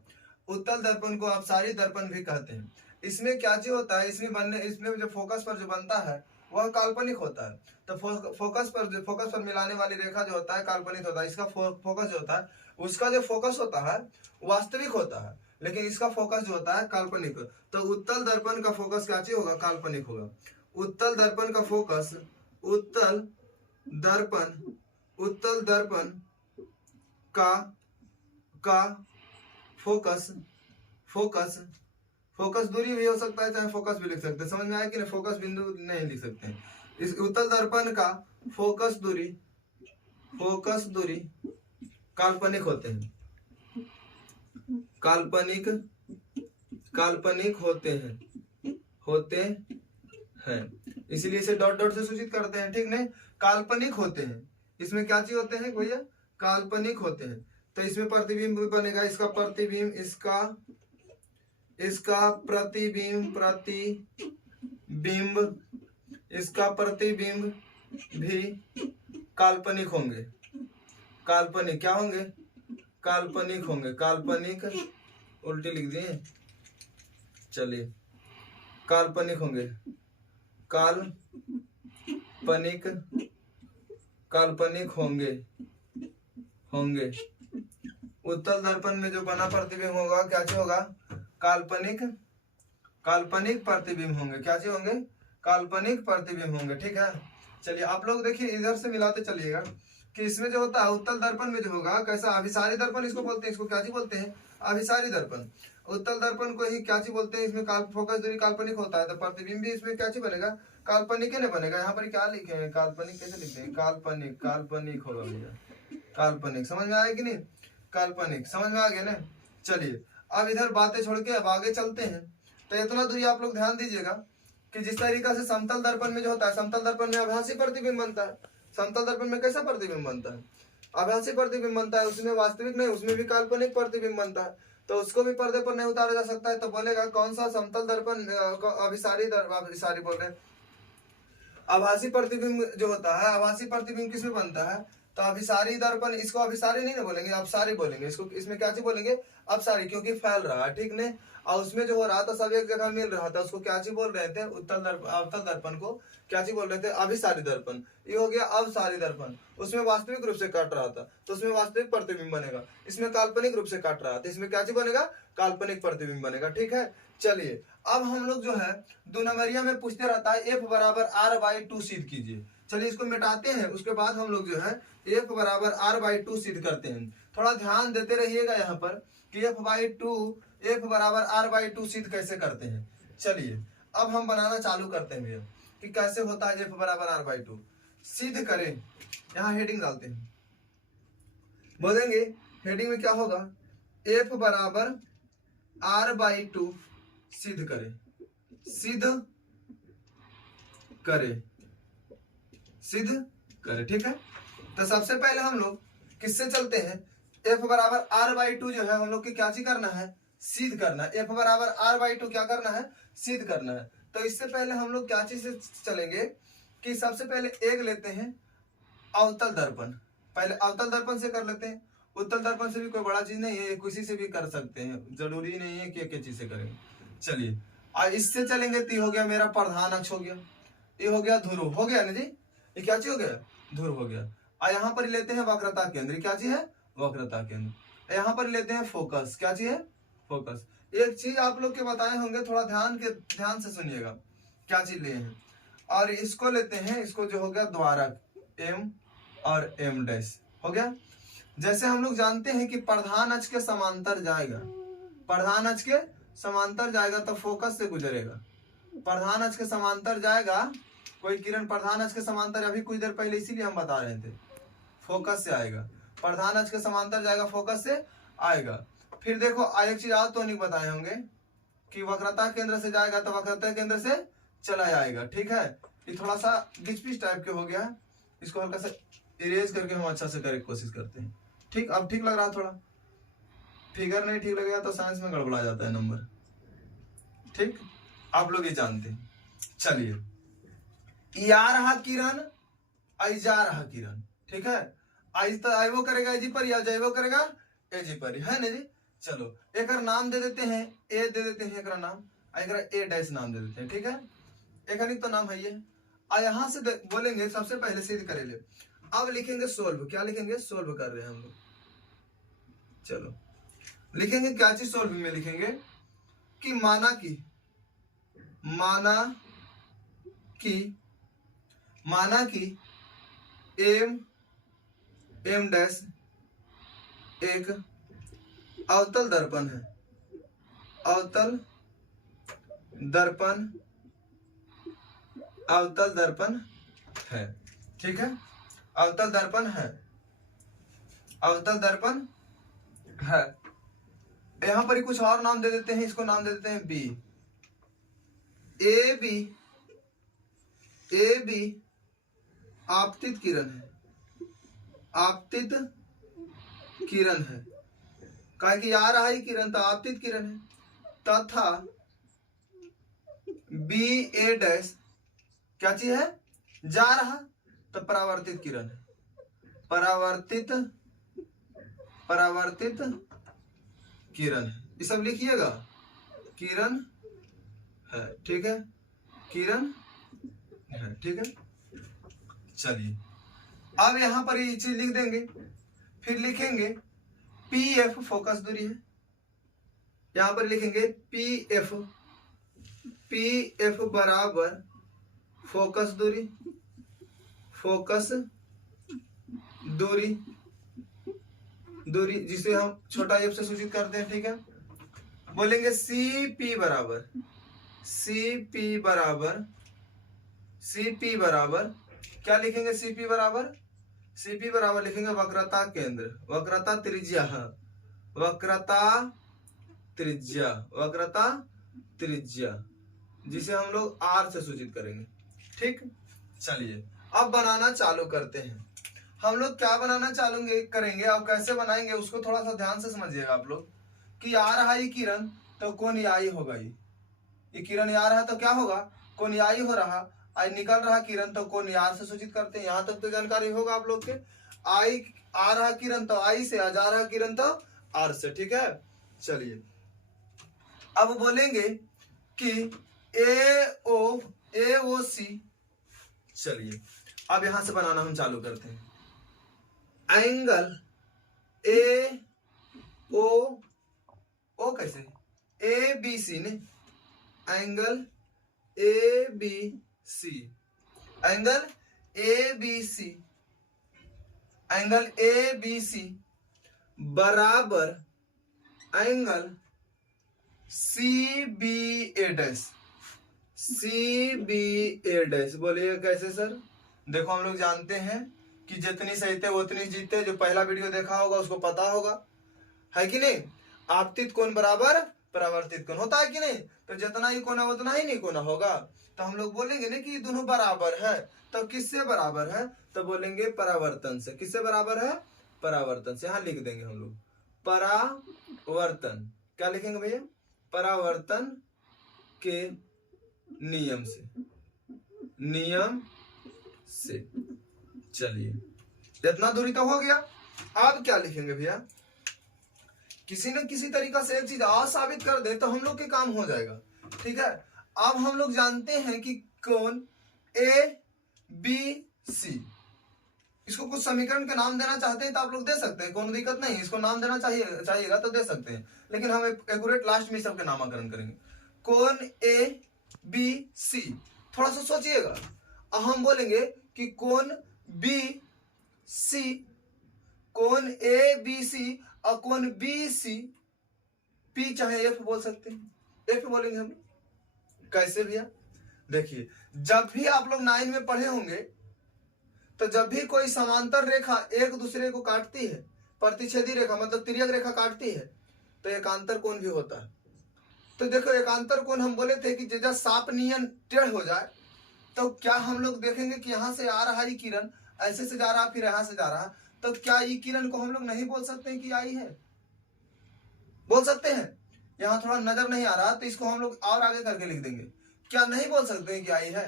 उत्तल दर्पण को अपसारी दर्पण भी कहते हैं। इसमें क्या चीज होता है, इसमें जो फोकस पर जो बनता है वह काल्पनिक होता है, तो फोकस पर मिलाने वाली रेखा जो होता है काल्पनिक होता है, इसका फोकस जो होता है उसका जो फोकस होता है वास्तविक होता है, लेकिन इसका फोकस जो होता है काल्पनिक। तो उत्तल दर्पण का फोकस क्या चीज होगा, काल्पनिक होगा। उत्तल दर्पण का फोकस, उत्तल दर्पण का फोकस दूरी भी हो सकता है, चाहे फोकस भी लिख सकते हैं, समझ में आया कि नहीं, फोकस बिंदु नहीं लिख सकते हैं। इस उत्तल दर्पण का फोकस दूरी काल्पनिक होते हैं, काल्पनिक होते हैं, इसलिए इसे डॉट डॉट से सूचित करते हैं, ठीक नहीं, काल्पनिक होते हैं। इसमें क्या चीज होते हैं भैया, काल्पनिक होते हैं। तो इसमें प्रतिबिंब भी बनेगा, इसका प्रतिबिंब इसका प्रतिबिंब भी काल्पनिक होंगे, काल्पनिक क्या होंगे, काल्पनिक होंगे, काल्पनिक उल्टी लिख दिए, चलिए काल्पनिक होंगे, काल्पनिक होंगे। उत्तल दर्पण में जो बना प्रतिबिंब होगा क्या चीज होगा, काल्पनिक प्रतिबिंब होंगे, क्या चीज होंगे, काल्पनिक प्रतिबिंब होंगे, ठीक है। चलिए आप लोग देखिए इधर से मिलाते चलिएगा कि इसमें जो होता है उत्तल दर्पण में जो होगा कैसा, अभिसारी दर्पण इसको बोलते हैं, इसको क्या चीज बोलते हैं, अभिसारी दर्पण। उत्तल दर्पण को ही क्या चीज बोलते हैं, इसमें फोकस दूरी काल्पनिक होता है, तो प्रतिबिंब भी इसमें क्या चीज बनेगा, काल्पनिक ही नहीं बनेगा। यहाँ पर क्या लिखे हैं, काल्पनिक कैसे लिखते हैं, काल्पनिक होगा भैया, काल्पनिक, समझ में आया कि नहीं, काल्पनिक, समझ में आ गया ना। चलिए अब इधर बातें छोड़ के अब आगे चलते हैं। तो इतना दूरी आप लोग ध्यान दीजिएगा कि जिस तरीका से समतल दर्पण में जो होता है, समतल दर्पण में आभासी प्रतिबिंब बनता है, समतल दर्पण में कैसा प्रतिबिंब बनता है, आभासी प्रतिबिंब बनता है, उसमें वास्तविक नहीं, उसमें भी काल्पनिक प्रतिबिंब बनता है, तो उसको भी पर्दे पर नहीं उतारा जा सकता है। तो बोलेगा कौन सा समतल दर्पण, अभिसारी बोल रहे हैं, आभासी प्रतिबिंब जो होता है, आभासी प्रतिबिंब किसमें बनता है, तो अभिसारी दर्पण, इसको अभिसारी नहीं ना बोलेंगे, अपसारी बोलेंगे इसको, इसमें क्या चीज बोलेंगे, अपसारी, क्योंकि फैल रहा है, ठीक नहीं, और उसमें जो हो रहा था सब एक जगह मिल रहा था, उसको क्या चीज बोल रहे थे, अवतल दर्पण को क्या चीज बोल रहे थे, अभिसारी दर्पण। ये हो गया अवसारी दर्पण, उसमें वास्तविक रूप से काट रहा था तो उसमें वास्तविक प्रतिबिंब बनेगा, इसमें काल्पनिक रूप से काट रहा था, इसमें क्या चीज बनेगा, काल्पनिक प्रतिबिंब बनेगा, ठीक है। चलिए अब हम लोग जो है 2 नंबरिया में पूछते रहता है F बराबर r/2 सिद्ध कीजिए। चलिए इसको मिटाते हैं, उसके बाद हम लोग जो है F बराबर r/2 सिद्ध करते हैं। थोड़ा ध्यान देते रहिएगा यहाँ पर कि F बराबर r/2 सिद्ध कैसे करते हैं। चलिए अब हम बनाना चालू करते हैं भैया कि कैसे होता है F बराबर r/2 सिद्ध करें। यहाँ हेडिंग डालते हैं, बोलेंगे हेडिंग में क्या होगा, F बराबर r/2 सिद्ध करें, ठीक है। तो सबसे पहले हम लोग किससे चलते हैं, F बराबर r/2 जो है हम लोग की क्या चीज करना है, सिद्ध करना है। F बराबर r/2 क्या करना है, सिद्ध करना है। तो इससे पहले हम लोग क्या चीज से चलेंगे कि सबसे पहले एक लेते हैं अवतल दर्पण, पहले अवतल दर्पण से कर लेते हैं। उत्तल दर्पण से भी कोई बड़ा चीज नहीं है, किसी से भी कर सकते हैं, जरूरी नहीं है कि एक चीज से करेंगे। चलिए और इससे चलेंगे तो हो गया मेरा प्रधान अक्ष हो गया, ये हो गया ध्रुव हो गया ना जी, ये क्या चीज हो गया, ध्रुव हो गया। और यहाँ पर लेते हैं वक्रता केंद्र, क्या चीज है, वक्रता केंद्र। यहाँ पर लेते हैं फोकस, क्या चीज है, फोकस। एक चीज आप लोग के बताए होंगे, थोड़ा ध्यान से सुनिएगा क्या चीज लिए हैं। और इसको लेते हैं, इसको जो हो गया द्वारक m और m डैश हो गया। जैसे हम लोग जानते हैं कि प्रधान अक्ष के समांतर जाएगा, प्रधान अक्ष के समांतर जाएगा तो फोकस से गुजरेगा। प्रधान अक्ष के समांतर जाएगा कोई किरण, प्रधान अक्ष के समांतर, अभी कुछ देर पहले इसीलिए हम बता रहे थे, फोकस से आएगा। प्रधान अक्ष के समांतर जाएगा, फोकस से आएगा। फिर देखो एक चीज आज तो नहीं बताए होंगे कि वक्रता केंद्र से जाएगा तो वक्रता केंद्र से चला जाएगा। ठीक है, ये थोड़ा सा गिचपिच टाइप के हो गया है, इसको हल्का सा इरेज करके हम अच्छा से करने की कोशिश करते हैं। ठीक, अब ठीक लग रहा, थोड़ा फिगर नहीं ठीक लगेगा तो साइंस में गड़बड़ा जाता है नंबर। ठीक, आप लोग ये जानते हैं। चलिए, या रहा किरण, आई जा रहा किरण। ठीक है, आई तो आईवो करेगा एजी पर, या जैवो करेगा एजी पर, है ना जी। चलो एक नाम दे देते हैं, ए दे देते हैं एक नाम, एक ए डैश नाम दे देते हैं। ठीक है, एक तो नाम है ये। यहां से बोलेंगे सबसे पहले सिद्ध करेंगे, अब लिखेंगे सोल्व। क्या लिखेंगे? सोल्व कर रहे हैं हम लोग। चलो लिखेंगे क्या चीज सोल्व में? लिखेंगे कि माना कि एम डैश एक अवतल दर्पण है, अवतल दर्पण है। ठीक है, अवतल दर्पण है। यहां पर ही कुछ और नाम दे देते हैं, इसको नाम दे देते हैं बी। ए बी आपतित किरण है, कहे कि आ रहा है किरण तो आपतित किरण है, तथा बी ए डैश क्या चीज है? जा रहा, तो परावर्तित किरण है, परावर्तित किरण है। ये सब लिखिएगा, किरण है। ठीक है, किरण है। ठीक है, चलिए अब यहां पर ये चीज लिख देंगे। फिर लिखेंगे पी एफ फोकस दूरी है, यहां पर लिखेंगे पी एफ बराबर फोकस दूरी जिसे हम छोटा एफ से सूचित करते हैं। ठीक है, बोलेंगे सी पी बराबर क्या लिखेंगे? सी पी बराबर लिखेंगे वक्रता केंद्र, वक्रता त्रिज्या जिसे हम लोग आर से सूचित करेंगे। ठीक, चलिए अब बनाना चालू करते हैं। हम लोग क्या बनाना चालू करेंगे, अब कैसे बनाएंगे उसको थोड़ा सा ध्यान से समझिएगा आप लोग। कि आ रहा है किरण तो कोण याई होगा, ये किरण आ रहा है तो क्या होगा? कोण याई हो रहा। आई निकल रहा किरण तो कोण यार से सूचित करते हैं। यहां तक तो जानकारी होगा आप लोग के। आई आ रहा किरण तो आई से, आ जा रहा किरण तो आर से। ठीक है, चलिए अब बोलेंगे कि ए ओ सी। चलिए अब यहां से बनाना हम चालू करते हैं। एंगल ए ओ कैसे? ए बी सी ने, एंगल ए बी सी बराबर एंगल सी बी ए डैश। बोलिए कैसे सर? देखो हम लोग जानते हैं कि जितनी सही उतनी जीतते। जो पहला वीडियो देखा होगा उसको पता होगा, है कि नहीं? आपतित कोण बराबर परावर्तित कोण होता है कि नहीं? तो जितना ही कोना उतना ही नहीं कोना होगा। तो हम लोग बोलेंगे ना कि दोनों बराबर है, तो किससे बराबर है? तो बोलेंगे परावर्तन से। किससे बराबर है? परावर्तन से। यहां लिख देंगे हम लोग परावर्तन। क्या लिखेंगे भैया? परावर्तन के नियम से। चलिए इतना दूरी तो हो गया। अब क्या लिखेंगे भैया? किसी न किसी तरीका से एक चीज और साबित कर दे तो हम लोग के काम हो जाएगा। ठीक है, अब हम लोग जानते हैं कि कोण ए बी सी इसको कुछ समीकरण के नाम देना चाहते हैं तो आप लोग दे सकते हैं, कोई दिक्कत नहीं, इसको नाम देना चाहिएगा तो दे सकते हैं, लेकिन हम एक्यूरेट लास्ट में सबके नामकरण करेंगे। कोण ए बी सी, थोड़ा सा सोचिएगा। अब हम बोलेंगे कि कोण बी सी, कोण ए बी सी और कोण बी सी, पी चाहे एफ बोल सकते हैं, एफ बोलेंगे हम। कैसे भैया? देखिए, जब भी आप लोग 9 में पढ़े होंगे तो जब भी कोई समांतर रेखा एक दूसरे को काटती है, प्रतिच्छेदी रेखा मतलब तिर्यक रेखा काटती है, तो एकांतर कोण भी होता है। तो देखो, एकांतर कोण हम बोले थे कि जैसा साप नियन टेढ़ हो जाए, तो क्या हम लोग देखेंगे कि यहां से आ रहा है किरण, ऐसे से जा रहा, फिर यहां से जा रहा, तो क्या ये किरण को हम लोग नहीं बोल सकते हैं कि आई है? बोल सकते हैं। यहां थोड़ा नजर नहीं आ रहा तो इसको हम लोग और आगे करके लिख देंगे। क्या नहीं बोल सकते हैं कि आई है?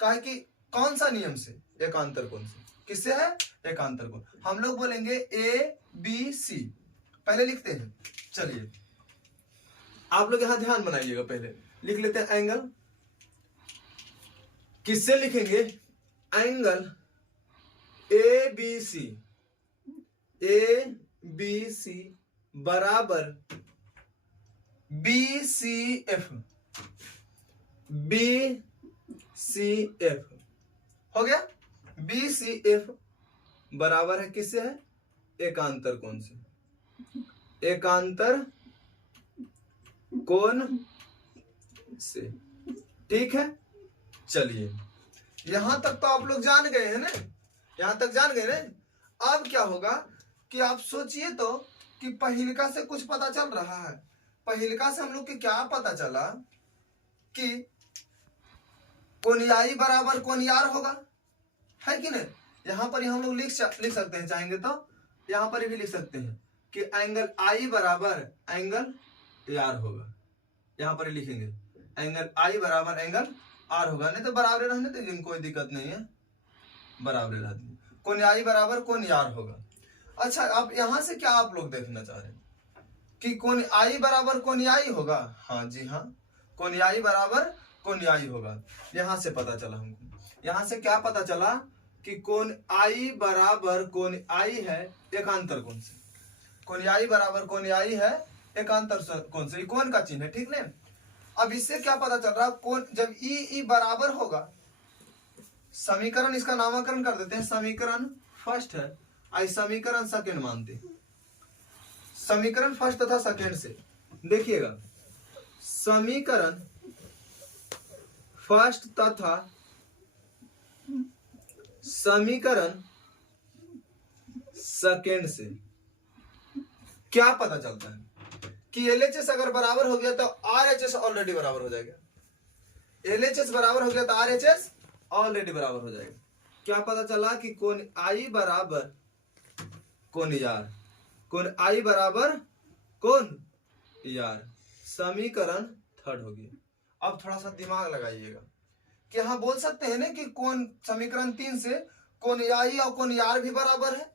काहे कि कौन सा नियम से? एकांतर कोण से। किससे है? एकांतर कोण। हम लोग बोलेंगे ए बी सी, पहले लिखते हैं। चलिए, आप लोग यहां ध्यान बनाइएगा, पहले लिख लेते हैं एंगल। किससे लिखेंगे? Angle A B C, A B C बराबर B C F, B C F हो गया। बी सी एफ बराबर है किससे? है एकांतर कोण से, एकांतर कोण से। ठीक है, चलिए यहां तक तो आप लोग जान गए हैं ना, यहां तक जान गए ना। अब क्या होगा कि आप सोचिए तो कि पहिलका से कुछ पता चल रहा है। पहिलका से हम लोग को क्या पता चला कि कोणियाई बराबर कोणियार होगा, है कि नहीं? यहां पर हम लोग लिख सकते हैं, चाहेंगे तो यहां पर भी लिख सकते हैं कि एंगल आई बराबर एंगल यार होगा। यहां पर लिखेंगे एंगल आई बराबर एंगल आर होगा, नहीं तो बराबर रहने दे, जिनको कोई दिक्कत नहीं है, बराबर रहती। कोणियाई बराबर कोणियार होगा। अच्छा, अब यहां से क्या आप लोग देखना चाह रहे हैं कि कोणियाई बराबर कोणियाई होगा? हाँ जी हाँ, कोणियाई बराबर कोणियाई होगा। यहां से पता चला हमको, यहां से क्या पता चला कि कोण आई बराबर कोण आई है एकांतर कोण से। कोण आई बराबर कोण आई है एकांतर कोण से, कोण का चिन्ह है, ठीक नहीं? अब इससे क्या पता चल रहा, कोण जब ई बराबर होगा, समीकरण इसका नामकरण कर देते हैं। समीकरण फर्स्ट है, आई समीकरण सेकंड मानते। समीकरण फर्स्ट तथा सेकंड से देखिएगा, समीकरण फर्स्ट तथा समीकरण सेकंड से क्या पता चलता है कि एलएचएस अगर बराबर हो गया तो आरएचएस ऑलरेडी बराबर हो जाएगा। एलएचएस बराबर हो गया तो आरएचएस ऑलरेडी बराबर हो जाएगा। क्या पता चला कि कोण आई बराबर कोण यार, कोण आई बराबर कोण यार, समीकरण थर्ड हो गया। अब थोड़ा सा दिमाग लगाइएगा कि हाँ बोल सकते हैं ना कि कोण समीकरण 3 से कोण आई और कोण यार भी बराबर है।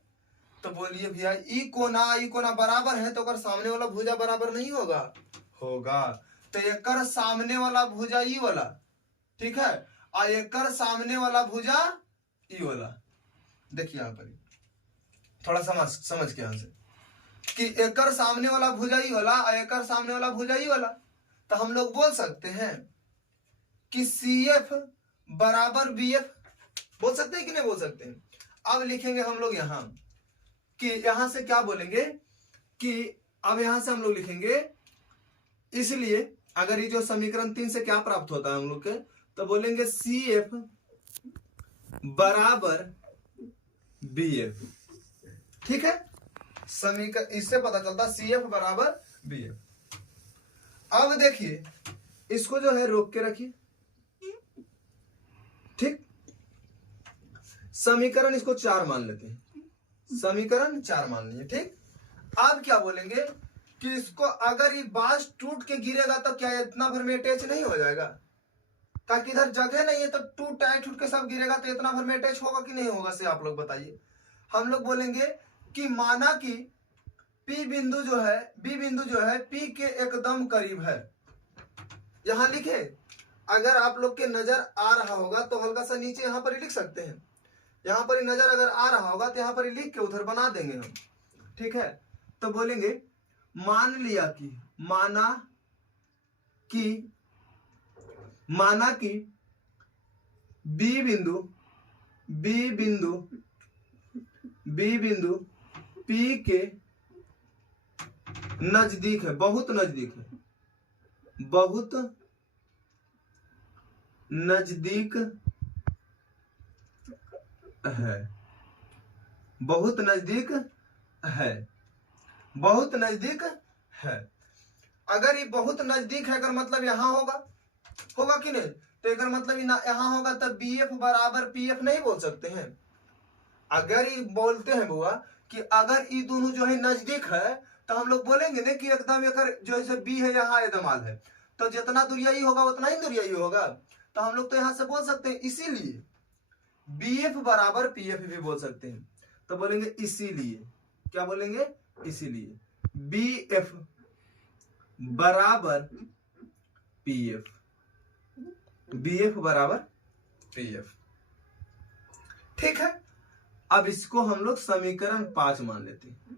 तो बोलिए भैया, ई कोना बराबर है तो अगर सामने वाला भुजा बराबर नहीं होगा? होगा। तो एकर सामने वाला भुजा ई वाला, ठीक है, और एकर सामने वाला भुजा ई वाला। देखिए यहां पर थोड़ा समझ के यहां से कि एकर सामने वाला भुजा ई वाला और एकर सामने वाला भुजा ई वाला, तो हम लोग बोल सकते हैं कि CF बराबर BF। बोल सकते हैं कि नहीं बोल सकते हैं? अब लिखेंगे हम लोग यहां कि यहां से क्या बोलेंगे कि अब यहां से हम लोग लिखेंगे, इसलिए अगर ये जो समीकरण 3 से क्या प्राप्त होता है हम लोग के, तो बोलेंगे CF बराबर BF। ठीक है, समीकरण इससे पता चलता CF बराबर BF। अब देखिए, इसको जो है रोक के रखिए, ठीक। समीकरण इसको 4 मान लेते हैं, समीकरण 4 मान लीजिए, ठीक। अब क्या बोलेंगे कि इसको अगर ये बांस टूट के गिरेगा तो क्या इतना भर में अटैच नहीं हो जाएगा? ताकि इधर जगह नहीं है तो टूट के सब गिरेगा तो इतना भर में अटैच होगा कि नहीं होगा, से आप लोग बताइए। हम लोग बोलेंगे कि माना कि बी बिंदु जो है पी के एकदम करीब है। यहां लिखे, अगर आप लोग के नजर आ रहा होगा तो हल्का सा नीचे यहां पर लिख सकते हैं यहाँ पर ही नजर अगर आ रहा होगा तो यहाँ पर ही लिख के उधर बना देंगे हम, ठीक है। तो बोलेंगे मान लिया कि, माना कि बी बिंदु पी के नजदीक है, बहुत नजदीक है, बहुत नजदीक है, बहुत नजदीक है, बहुत नजदीक है। अगर ये बहुत नजदीक है अगर मतलब यहां होगा कि नहीं, तो अगर मतलब यहां होगा तब बी एफ बराबर पी एफ नहीं बोल सकते हैं। अगर ये बोलते हैं बुआ कि अगर ये दोनों जो है नजदीक है तो हम लोग बोलेंगे ना कि एकदम अगर जो है बी है यहाँ एदमाल है, तो जितना दूरियाई होगा उतना ही दूरियाई होगा, तो हम लोग तो यहां से बोल सकते हैं इसीलिए बी एफ बराबर पी एफ भी बोल सकते हैं। तो बोलेंगे इसीलिए, क्या बोलेंगे, इसीलिए बी एफ बराबर पी एफ, बी एफ बराबर पी एफ, ठीक है। अब इसको हम लोग समीकरण 5 मान लेते हैं,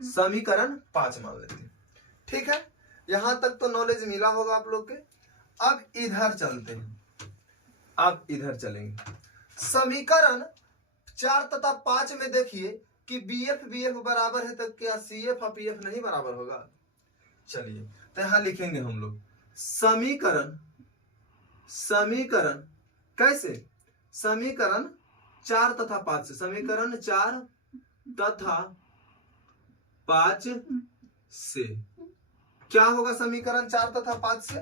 समीकरण 5 मान लेते हैं, ठीक है। यहां तक तो नॉलेज मिला होगा आप लोग के। अब इधर चलते हैं, अब इधर चलेंगे। समीकरण 4 तथा 5 में देखिए कि बी एफ बराबर है, तो क्या सी एफ और पी एफ नहीं बराबर होगा। चलिए तो यहां लिखेंगे हम लोग समीकरण कैसे, समीकरण 4 तथा 5 से, समीकरण 4 तथा 5 से क्या होगा, समीकरण 4 तथा 5 से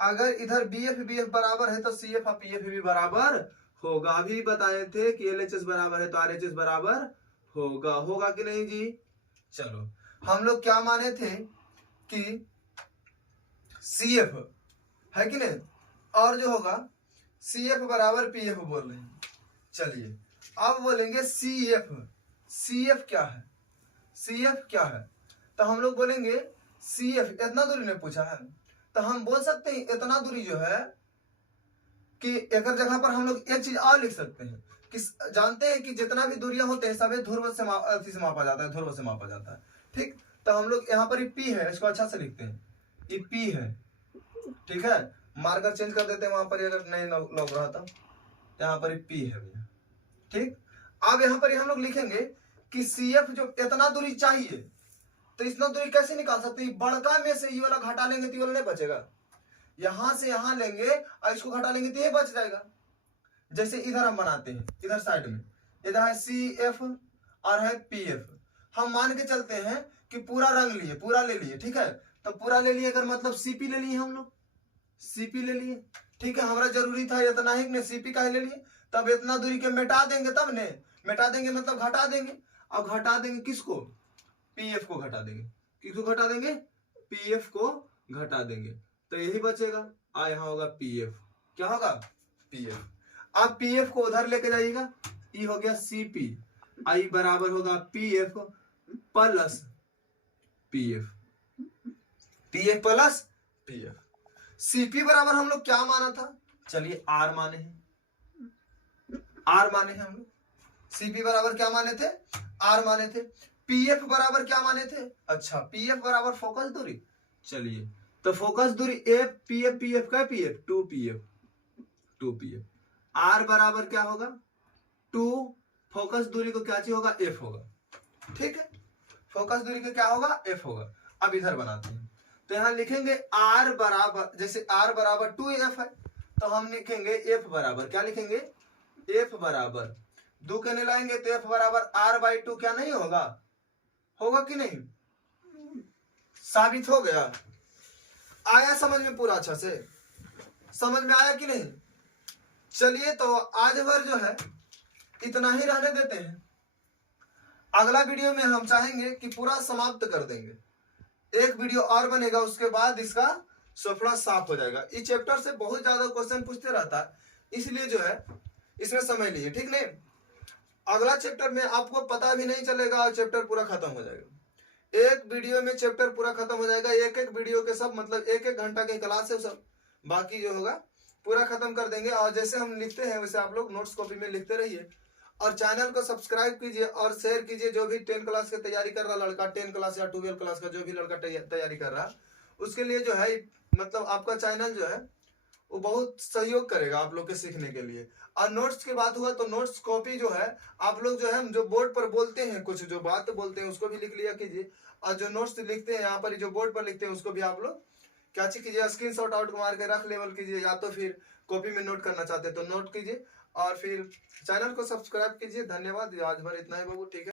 अगर इधर बी एफ बराबर है तो सी एफ और पी एफ भी बराबर होगा। अभी बताए थे कि एल एच एस बराबर है तो आर एच एस बराबर होगा कि नहीं जी। चलो हम लोग क्या माने थे कि सी एफ है कि नहीं, और जो होगा सी एफ बराबर पी एफ बोल रहे हैं। चलिए अब बोलेंगे सी एफ क्या है, सी एफ क्या है, तो हम लोग बोलेंगे सी एफ, इतना दूरी ने पूछा है तो हम बोल सकते हैं इतना दूरी जो है कि एक जगह पर हम लोग एक चीज और लिख सकते हैं कि जानते हैं कि जितना भी दूरियां होते हैं सभी ध्रुव से मापा जाता है, ध्रुव से मापा जाता है, ठीक। तो हम लोग यहाँ पर पी है, इसको अच्छा से लिखते हैं, ये पी है, ठीक है। मार्कर चेंज कर देते हैं वहां पर अगर नहीं लग रहा था, यहाँ पर पी है भैया, ठीक। अब यहाँ पर हम लोग लिखेंगे कि सी एफ जो इतना दूरी चाहिए, तो इतना दूरी कैसे निकाल सकते हैं, बड़का में से ये वाला घटा लेंगे तो ये वाला नहीं बचेगा, यहां से यहां लेंगे और इसको घटा लेंगे तो ये बच जाएगा। जैसे इधर हम बनाते हैं, इधर साइड में इधर है सी एफ और है पी एफ, हम मान के चलते हैं कि पूरा रंग लिए, पूरा ले लिए, ठीक है। तो पूरा ले लिए अगर मतलब सीपी ले लिए, हम लोग सीपी ले लिए, ठीक है। हमारा जरूरी था इतना ही ने सीपी का ले लिए, तब इतना दूरी के मिटा देंगे, तब ने मिटा देंगे मतलब घटा देंगे। अब घटा देंगे किसको, पीएफ को घटा देंगे, किसको घटा देंगे, पीएफ को घटा देंगे, तो यही बचेगा। यहाँ होगा पीएफ, क्या होगा, पीएफ। आप पीएफ को उधर लेके जाइएगा, ई हो गया सीपी, आई बराबर होगा PF plus PF, PF plus PF. CP बराबर हम लोग क्या माना था, चलिए आर माने हैं, आर माने हैं हम लोग। सीपी बराबर क्या माने थे, आर माने थे। पीएफ बराबर क्या माने थे, अच्छा पीएफ बराबर फोकस दूरी। चलिए तो फोकस दूरी एफ पीएफ, पीएफ का पीएफ 2 पीएफ। आर बराबर क्या होगा 2, फोकस दूरी को क्या चाहिए होगा, एफ होगा, ठीक है। फोकस दूरी का क्या होगा, एफ होगा। अब इधर बनाते हैं, तो यहां लिखेंगे आर बराबर, जैसे आर बराबर 2f है तो हम लिखेंगे एफ बराबर, क्या लिखेंगे, एफ बराबर 2 कहने लाएंगे तो एफ बराबर r/2 क्या नहीं होगा, होगा कि नहीं, साबित हो गया। आया समझ में, पूरा अच्छा से समझ में आया कि नहीं। चलिए तो आज भर जो है इतना ही रहने देते हैं, अगला वीडियो में हम चाहेंगे कि पूरा समाप्त कर देंगे, एक वीडियो और बनेगा, उसके बाद इसका सफड़ा साफ हो जाएगा। इस चैप्टर से बहुत ज्यादा क्वेश्चन पूछते रहता है, इसलिए जो है इसमें समय लिए, ठीक नहीं। अगला चैप्टर में आपको पता भी नहीं चलेगा और चैप्टर पूरा खत्म हो जाएगा। एक वीडियो में चैप्टर पूरा खत्म हो जाएगा, एक एक वीडियो के सब मतलब एक एक घंटा की क्लास है, सब बाकी जो होगा पूरा खत्म कर देंगे। और जैसे हम लिखते हैं वैसे आप लोग नोट्स कॉपी में लिखते रहिए, और चैनल को सब्सक्राइब कीजिए और शेयर कीजिए। जो भी 10 क्लास की तैयारी कर रहा लड़का, 10 क्लास या 12 क्लास का जो भी लड़का तैयारी कर रहा, उसके लिए जो है मतलब आपका चैनल जो है वो बहुत सहयोग करेगा आप लोग के सीखने के लिए। और नोट्स की बात हुआ तो नोट्स कॉपी जो है आप लोग जो है जो बोर्ड पर बोलते हैं, कुछ जो बात बोलते हैं उसको भी लिख लिया कीजिए, और जो नोट्स लिखते हैं यहाँ पर जो बोर्ड पर लिखते हैं उसको भी आप लोग क्या चीज कीजिए, स्क्रीनशॉट आउट मार के रख लेवल कीजिए, या तो फिर कॉपी में नोट करना चाहते हैं तो नोट कीजिए, और फिर चैनल को सब्सक्राइब कीजिए। धन्यवाद, आज भर इतना ही बाबू, ठीक है।